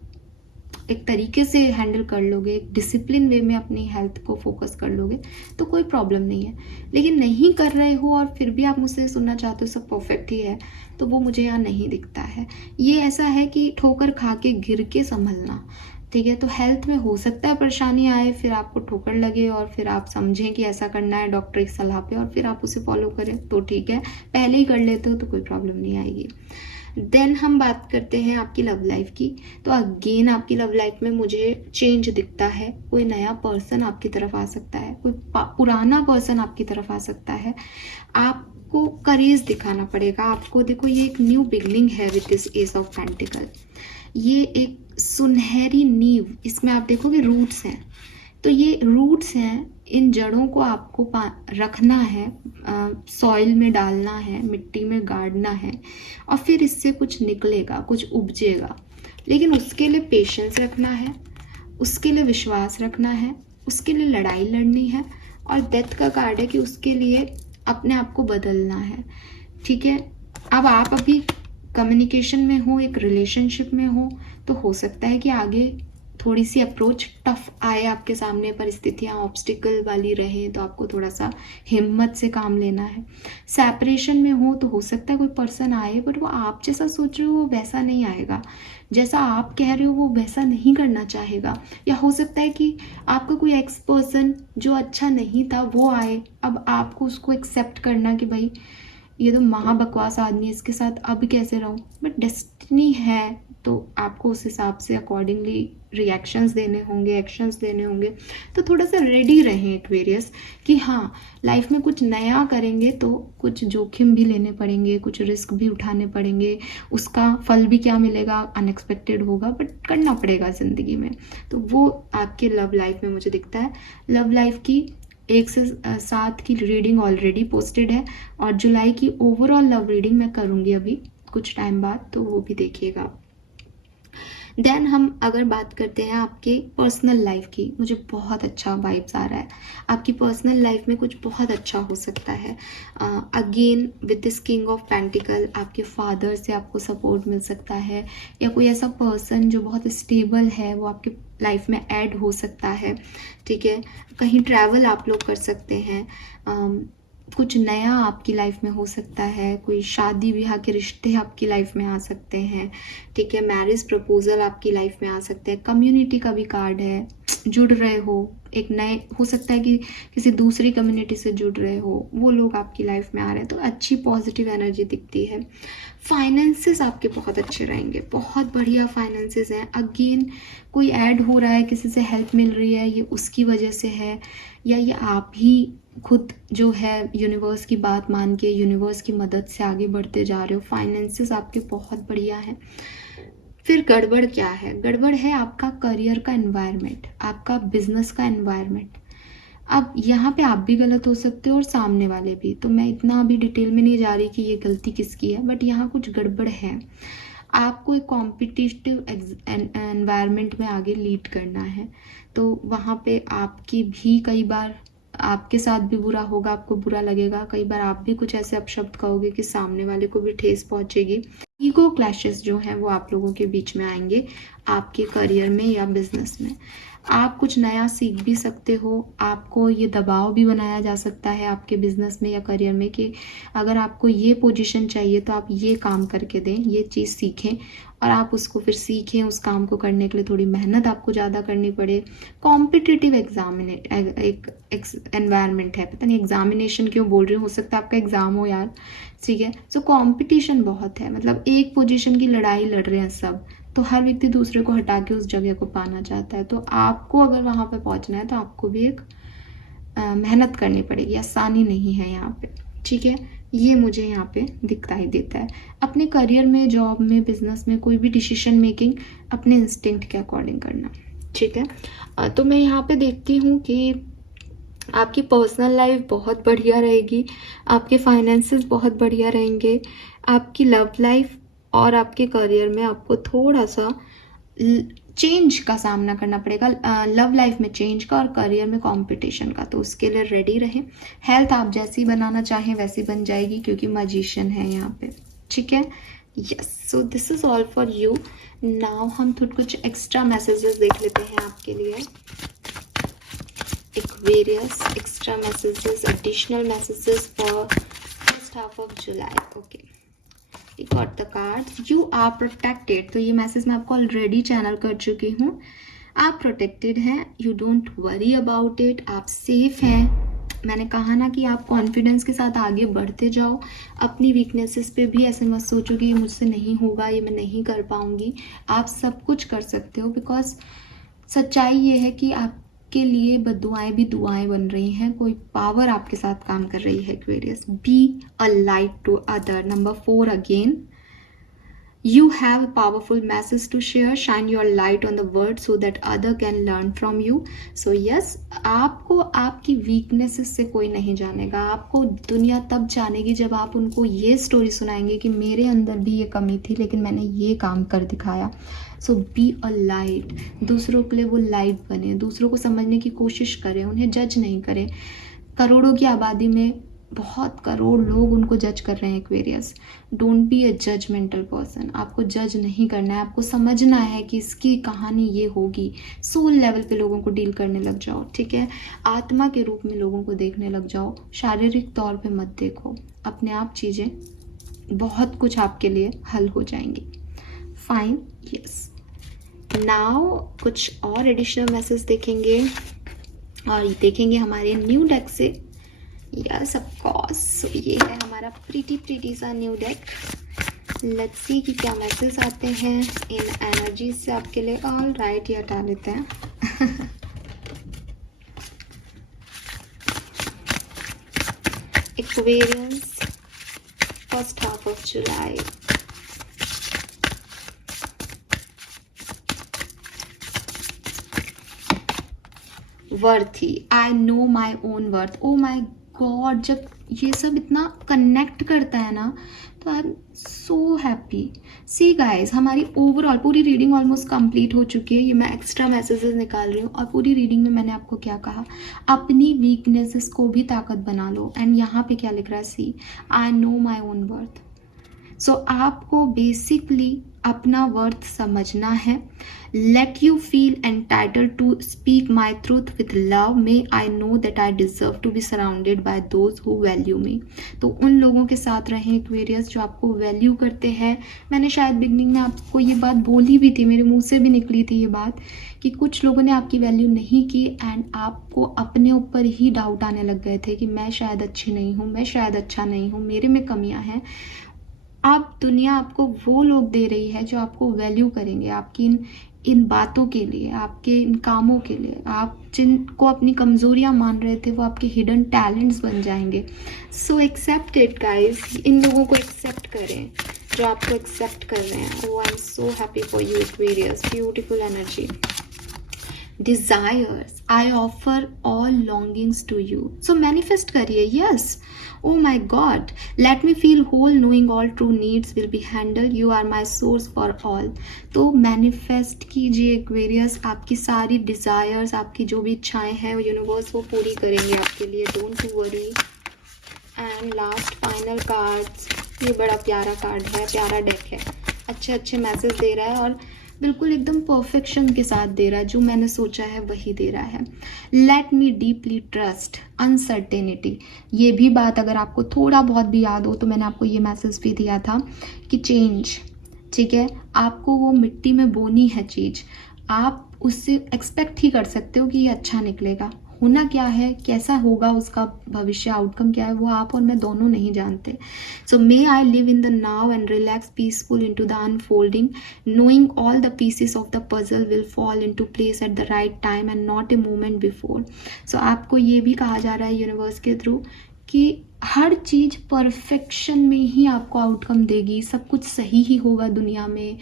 एक तरीके से हैंडल कर लोगे, एक डिसिप्लिन वे में अपनी हेल्थ को फोकस कर लोगे, तो कोई प्रॉब्लम नहीं है। लेकिन नहीं कर रहे हो और फिर भी आप मुझसे सुनना चाहते हो सब परफेक्ट ही है, तो वो मुझे यहाँ नहीं दिखता है। ये ऐसा है कि ठोकर खा के गिर के संभलना। ठीक है, तो हेल्थ में हो सकता है परेशानी आए, फिर आपको ठोकर लगे और फिर आप समझें कि ऐसा करना है डॉक्टर की सलाह पे, और फिर आप उसे फॉलो करें तो ठीक है। पहले ही कर लेते हो तो कोई प्रॉब्लम नहीं आएगी। देन हम बात करते हैं आपकी लव लाइफ की। तो अगेन आपकी लव लाइफ में मुझे चेंज दिखता है, कोई नया पर्सन आपकी तरफ आ सकता है, कोई पुराना पर्सन आपकी तरफ आ सकता है। आपको करेज दिखाना पड़ेगा आपको। देखो, ये एक न्यू बिगनिंग है with this S of pentacle. ये एक सुनहरी नींव, इसमें आप देखोगे रूट्स हैं, तो ये रूट्स हैं, इन जड़ों को आपको रखना है, सॉइल में डालना है, मिट्टी में गाड़ना है, और फिर इससे कुछ निकलेगा, कुछ उपजेगा। लेकिन उसके लिए पेशेंस रखना है, उसके लिए विश्वास रखना है, उसके लिए लड़ाई लड़नी है, और डेथ का कार्ड है कि उसके लिए अपने आप को बदलना है। ठीक है, अब आप अभी कम्युनिकेशन में हो, एक रिलेशनशिप में हो, तो हो सकता है कि आगे थोड़ी सी अप्रोच टफ आए आपके सामने, परिस्थितियाँ ऑब्स्टिकल वाली रहे, तो आपको थोड़ा सा हिम्मत से काम लेना है। सेपरेशन में हो तो सकता है कोई पर्सन आए, बट वो आप जैसा सोच रहे हो वो वैसा नहीं आएगा, जैसा आप कह रहे हो वो वैसा नहीं करना चाहेगा। या हो सकता है कि आपका कोई एक्स पर्सन जो अच्छा नहीं था वो आए, अब आपको उसको एक्सेप्ट करना कि भाई ये तो महाबकवास आदमी है, इसके साथ अब कैसे रहूं। बट डेस्टिनी है, तो आपको उस हिसाब से अकॉर्डिंगली रिएक्शंस देने होंगे, एक्शंस देने होंगे। तो थोड़ा सा रेडी रहें एक्वेरियस कि हाँ, लाइफ में कुछ नया करेंगे तो कुछ जोखिम भी लेने पड़ेंगे, कुछ रिस्क भी उठाने पड़ेंगे, उसका फल भी क्या मिलेगा अनएक्सपेक्टेड होगा, बट करना पड़ेगा ज़िंदगी में। तो वो आपके लव लाइफ में मुझे दिखता है। लव लाइफ की 1 से 7 की रीडिंग ऑलरेडी पोस्टेड है, और जुलाई की ओवरऑल लव रीडिंग मैं करूँगी अभी कुछ टाइम बाद, तो वो भी देखिएगा। देन हम अगर बात करते हैं आपके पर्सनल लाइफ की, मुझे बहुत अच्छा वाइब्स आ रहा है। आपकी पर्सनल लाइफ में कुछ बहुत अच्छा हो सकता है। Again with this king of pentacle, आपके फादर से आपको सपोर्ट मिल सकता है, या कोई ऐसा पर्सन जो बहुत स्टेबल है वो आपके लाइफ में ऐड हो सकता है। ठीक है, कहीं ट्रैवल आप लोग कर सकते हैं। कुछ नया आपकी लाइफ में हो सकता है, कोई शादी ब्याह के रिश्ते आपकी लाइफ में आ सकते हैं, ठीक है, मैरिज प्रपोजल आपकी लाइफ में आ सकते हैं, कम्युनिटी का भी कार्ड है, जुड़ रहे हो, एक नए, हो सकता है कि किसी दूसरी कम्युनिटी से जुड़ रहे हो, वो लोग आपकी लाइफ में आ रहे हैं, तो अच्छी पॉजिटिव एनर्जी दिखती है। फाइनेंसेस आपके बहुत अच्छे रहेंगे, बहुत बढ़िया फाइनेंसेस हैं। अगेन कोई ऐड हो रहा है, किसी से हेल्प मिल रही है, ये उसकी वजह से है, या ये आप ही खुद जो है यूनिवर्स की बात मान के यूनिवर्स की मदद से आगे बढ़ते जा रहे हो। फाइनेंसेस आपके बहुत बढ़िया हैं। फिर गड़बड़ क्या है? गड़बड़ है आपका करियर का एनवायरनमेंट, आपका बिजनेस का एनवायरनमेंट। अब यहाँ पे आप भी गलत हो सकते हो और सामने वाले भी, तो मैं इतना अभी डिटेल में नहीं जा रही कि ये गलती किसकी है, बट यहाँ कुछ गड़बड़ है। आपको एक कॉम्पिटिटिव एनवायरनमेंट में आगे लीड करना है, तो वहाँ पे आपकी भी कई बार आपके साथ भी बुरा होगा, आपको बुरा लगेगा, कई बार आप भी कुछ ऐसे अपशब्द कहोगे कि सामने वाले को भी ठेस पहुंचेगी। ईगो क्लैशेस जो हैं वो आप लोगों के बीच में आएंगे आपके करियर में या बिजनेस में। आप कुछ नया सीख भी सकते हो, आपको ये दबाव भी बनाया जा सकता है आपके बिजनेस में या करियर में कि अगर आपको ये पोजीशन चाहिए तो आप ये काम करके दें, ये चीज़ सीखें, और आप उसको फिर सीखें। उस काम को करने के लिए थोड़ी मेहनत आपको ज़्यादा करनी पड़े। कॉम्पिटिटिव एक एनवायरनमेंट है, पता नहीं एग्जामिनेशन क्यों बोल रही हूँ, हो सकता है आपका एग्ज़ाम हो यार, ठीक है। सो कंपटीशन बहुत है, मतलब एक पोजीशन की लड़ाई लड़ रहे हैं सब, तो हर व्यक्ति दूसरे को हटा के उस जगह को पाना चाहता है। तो आपको अगर वहाँ पे पहुँचना है तो आपको भी एक मेहनत करनी पड़ेगी, आसानी नहीं है यहाँ पे, ठीक है। ये मुझे यहाँ पे दिखाई देता है। अपने करियर में, जॉब में, बिजनेस में कोई भी डिसीजन मेकिंग अपने इंस्टिंक्ट के अकॉर्डिंग करना, ठीक है। तो मैं यहाँ पे देखती हूँ कि आपकी पर्सनल लाइफ बहुत बढ़िया रहेगी, आपके फाइनेंसेस बहुत बढ़िया रहेंगे, आपकी लव लाइफ और आपके करियर में आपको थोड़ा सा चेंज का सामना करना पड़ेगा, लव लाइफ में चेंज का और करियर में कंपटीशन का, तो उसके लिए रेडी रहें। हेल्थ आप जैसी बनाना चाहें वैसी बन जाएगी, क्योंकि मैजिशियन है यहाँ पे, ठीक है। Yes, so this is all for you. Now हम थोड़ा कुछ एक्स्ट्रा मैसेजेस देख लेते हैं आपके लिए, various extra messages, additional messages for first half of July. Okay, we got the card, you are protected. तो ये मैसेज मैं आपको ऑलरेडी चैनल कर चुकी हूँ। आप प्रोटेक्टेड हैं, you don't worry about it, आप सेफ हैं। मैंने कहा ना कि आप कॉन्फिडेंस के साथ आगे बढ़ते जाओ, अपनी वीकनेसेस पे भी ऐसे मत सोचो कि ये मुझसे नहीं होगा, ये मैं नहीं कर पाऊंगी। आप सब कुछ कर सकते हो, बिकॉज सच्चाई ये है कि आपके लिए बद्दुआएं भी दुआएं बन रही हैं, कोई पावर आपके साथ काम कर रही है। Aquarius, be a light to other. Number 4 again, you have a powerful message to share, shine your light on the world so that other can learn from you. So yes, आपको आपकी weaknesses से कोई नहीं जानेगा, आपको दुनिया तब जानेगी जब आप उनको ये स्टोरी सुनाएंगे कि मेरे अंदर भी ये कमी थी लेकिन मैंने ये काम कर दिखाया। सो बी अ लाइट, दूसरों के लिए वो लाइट बने, दूसरों को समझने की कोशिश करें, उन्हें जज नहीं करें। करोड़ों की आबादी में बहुत करोड़ लोग उनको जज कर रहे हैं। Aquarius, don't be a judgemental person, आपको जज नहीं करना है, आपको समझना है कि इसकी कहानी ये होगी। सोल लेवल पे लोगों को डील करने लग जाओ, ठीक है। आत्मा के रूप में लोगों को देखने लग जाओ, शारीरिक तौर पे मत देखो, अपने आप चीज़ें बहुत कुछ आपके लिए हल हो जाएंगी। Fine, yes. नाउ कुछ और एडिशनल मैसेज देखेंगे और देखेंगे हमारे न्यू डेक से। यस, ऑफ कोर्स, ये है हमारा प्रीटी सा न्यू डेक। लेट्स सी कि क्या मैसेज आते हैं इन एनर्जी से आपके लिए। ऑल राइट, ये हटा लेते हैं। Aquarians, first half of July. Worthy, I know my own worth. Oh my god, जब ये सब इतना कनेक्ट करता है ना तो I am so happy. See guys, हमारी ओवरऑल पूरी रीडिंग ऑलमोस्ट कंप्लीट हो चुकी है। ये मैं एक्स्ट्रा मैसेजेस निकाल रही हूँ और पूरी रीडिंग में मैंने आपको क्या कहा, अपनी वीकनेसेस को भी ताकत बना लो। एंड यहाँ पे क्या लिख रहा है, see I know my own worth. So आपको बेसिकली अपना वर्थ समझना है. Let you feel entitled to speak my truth with love. May I know that I deserve to be surrounded by those who value me. तो उन लोगों के साथ रहें एक्वेरियस जो आपको वैल्यू करते हैं. मैंने शायद बिगनिंग में आपको ये बात बोली भी थी, मेरे मुंह से भी निकली थी ये बात कि कुछ लोगों ने आपकी वैल्यू नहीं की एंड आपको अपने ऊपर ही डाउट आने लग गए थे कि मैं शायद अच्छी नहीं हूँ, मैं शायद अच्छा नहीं हूँ, मेरे में कमियाँ हैं. अब दुनिया आपको वो लोग दे रही है जो आपको वैल्यू करेंगे आपकी इन बातों के लिए, आपके इन कामों के लिए. आप जिनको अपनी कमज़ोरियाँ मान रहे थे वो आपके हिडन टैलेंट्स बन जाएंगे. So except it guys. इन लोगों को एक्सेप्ट करें जो आपको एक्सेप्ट कर रहे हैं. O I am so happy for you Aquarius. Beautiful energy. Desires, I offer all longings to you. So manifest करिए. Yes. Oh my God. Let me feel whole knowing all true needs will be handled. You are my source for all. तो manifest कीजिए Aquarius. आपकी सारी desires, आपकी जो भी इच्छाएं हैं यूनिवर्स वो पूरी करेंगे आपके लिए. Don't worry. And last final cards. ये बड़ा प्यारा कार्ड है, प्यारा डेक है. अच्छे अच्छे मैसेज दे रहा है और बिल्कुल एकदम परफेक्शन के साथ दे रहा है. जो मैंने सोचा है वही दे रहा है. Let me deeply trust uncertainty. ये भी बात अगर आपको थोड़ा बहुत भी याद हो तो मैंने आपको ये मैसेज भी दिया था कि चेंज, ठीक है, आपको वो मिट्टी में बोनी है चीज़. आप उससे एक्सपेक्ट ही कर सकते हो कि ये अच्छा निकलेगा. होना क्या है, कैसा होगा, उसका भविष्य आउटकम क्या है, वो आप और मैं दोनों नहीं जानते. So may I live in the now and relax peaceful in to the unfolding, knowing all the pieces of the puzzle will fall in to place at the right time and not a moment before. So आपको ये भी कहा जा रहा है universe के through कि हर चीज़ perfection में ही आपको आउटकम देगी. सब कुछ सही ही होगा दुनिया में.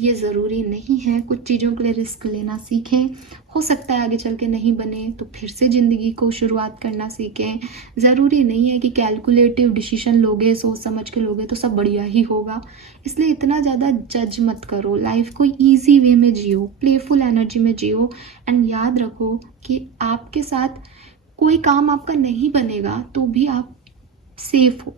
ये ज़रूरी नहीं है. कुछ चीज़ों के लिए रिस्क लेना सीखें. हो सकता है आगे चल के नहीं बने तो फिर से ज़िंदगी को शुरुआत करना सीखें. ज़रूरी नहीं है कि कैलकुलेटिव डिसीजन लोगे, सोच समझ के लोगे तो सब बढ़िया ही होगा. इसलिए इतना ज़्यादा जज मत करो. लाइफ को ईजी वे में जियो, प्लेफुल एनर्जी में जियो. एंड याद रखो कि आपके साथ कोई काम आपका नहीं बनेगा तो भी आप सेफ हो.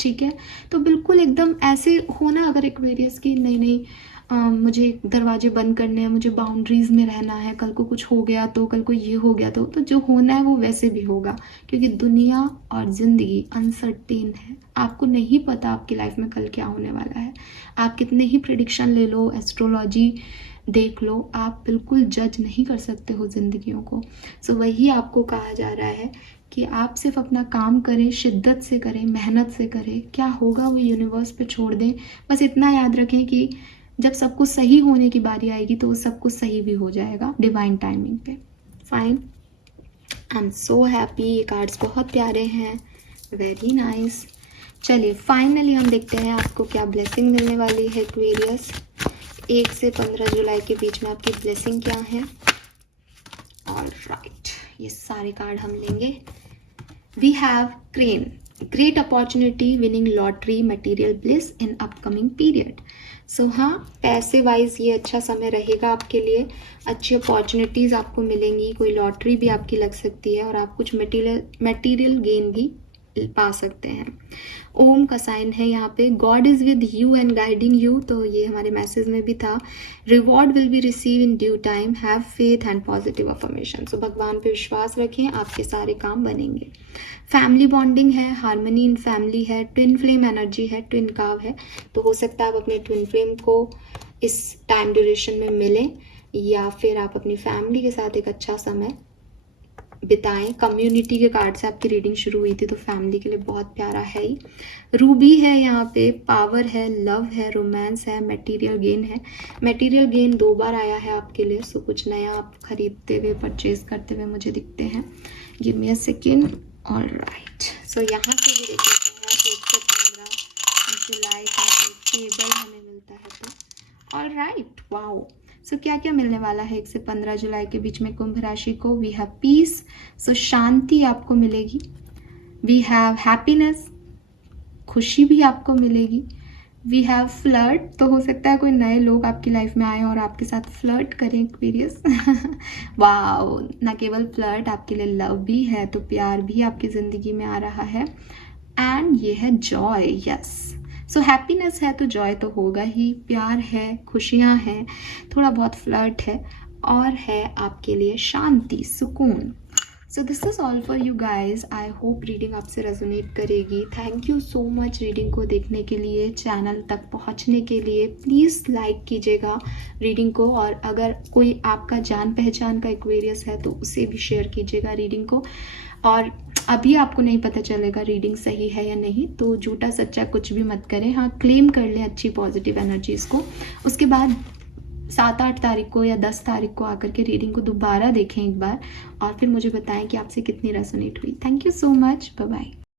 ठीक है, तो बिल्कुल एकदम ऐसे होना अगर एक्वेरियस की नहीं मुझे दरवाजे बंद करने हैं, मुझे बाउंड्रीज में रहना है, कल को कुछ हो गया तो, कल को ये हो गया तो जो होना है वो वैसे भी होगा. क्योंकि दुनिया और ज़िंदगी अनसर्टेन है. आपको नहीं पता आपकी लाइफ में कल क्या होने वाला है. आप कितने ही प्रेडिक्शन ले लो, एस्ट्रोलॉजी देख लो, आप बिल्कुल जज नहीं कर सकते हो ज़िंदगियों को. सो वही आपको कहा जा रहा है कि आप सिर्फ अपना काम करें, शिद्दत से करें, मेहनत से करें. क्या होगा वो यूनिवर्स पे छोड़ दें. बस इतना याद रखें कि जब सब कुछ सही होने की बारी आएगी तो सब कुछ सही भी हो जाएगा डिवाइन टाइमिंग पे. Fine. I am so happy. ये कार्ड्स बहुत प्यारे हैं. Very nice. चलिए फाइनली हम देखते हैं आपको क्या ब्लेसिंग मिलने वाली है एक्वेरियस. 1 से 15 जुलाई के बीच में आपकी ब्लेसिंग क्या है. ऑलराइट, ये सारे कार्ड हम लेंगे. We have crane. Great opportunity winning lottery material bliss in upcoming period. So हाँ, पैसे वाइज ये अच्छा समय रहेगा आपके लिए. अच्छी अपॉर्चुनिटीज़ आपको मिलेंगी. कोई लॉटरी भी आपकी लग सकती है और आप कुछ मटेरियल गेन भी पा सकते हैं. ओम का साइन है यहाँ पे. God is with you and guiding you. तो ये हमारे मैसेज में भी था. Reward will be receive in due time. Have faith and positive affirmation. So भगवान पे विश्वास रखें, आपके सारे काम बनेंगे. फैमिली बॉन्डिंग है, हार्मनी इन फैमिली है, ट्विन फ्लेम एनर्जी है, ट्विन काव है. तो हो सकता है आप अपने ट्विन फ्लेम को इस टाइम ड्यूरेशन में मिलें या फिर आप अपनी फैमिली के साथ एक अच्छा समय बिताएं. कम्युनिटी के कार्ड से आपकी रीडिंग शुरू हुई थी तो फैमिली के लिए बहुत प्यारा है ही. रूबी है यहाँ पे. पावर है, लव है, रोमांस है, मटेरियल गेन है. मटेरियल गेन 2 बार आया है आपके लिए. सो कुछ नया आप खरीदते हुए, परचेज करते हुए मुझे दिखते हैं. Give me a second. Alright, so यहाँ से भी देख लेते हैं 1 से 15 जुलाई का टेबल हमें मिलता है तो. Alright, wow. सो क्या क्या मिलने वाला है 1 से 15 जुलाई के बीच में कुंभ राशि को. We have peace. सो शांति आपको मिलेगी. वी हैव हैप्पीनेस, खुशी भी आपको मिलेगी. We have flirt. तो हो सकता है कोई नए लोग आपकी लाइफ में आए और आपके साथ फ्लर्ट करें एक्वेरियस. वाओ. ना केवल फ्लर्ट, आपके लिए लव भी है, तो प्यार भी आपकी ज़िंदगी में आ रहा है. एंड ये है जॉय. यस, सो हैप्पीनेस है तो जॉय तो होगा ही, प्यार है, खुशियाँ हैं, थोड़ा बहुत फ्लर्ट है, और है आपके लिए शांति, सुकून। So this is all for you guys. I hope reading आपसे रेजोनेट करेगी। Thank you so much reading को देखने के लिए, चैनल तक पहुंचने के लिए। प्लीज़ लाइक कीजिएगा रीडिंग को, और अगर कोई आपका जान पहचान का एक्वेरियस है तो उसे भी शेयर कीजिएगा रीडिंग को। और अभी आपको नहीं पता चलेगा रीडिंग सही है या नहीं, तो झूठा सच्चा कुछ भी मत करें। हाँ, क्लेम कर लें अच्छी पॉजिटिव एनर्जीज़ को, उसके बाद 7-8 तारीख को या 10 तारीख को आकर के रीडिंग को दोबारा देखें एक बार, और फिर मुझे बताएं कि आपसे कितनी रेजोनेट हुई। Thank you so much, bye bye.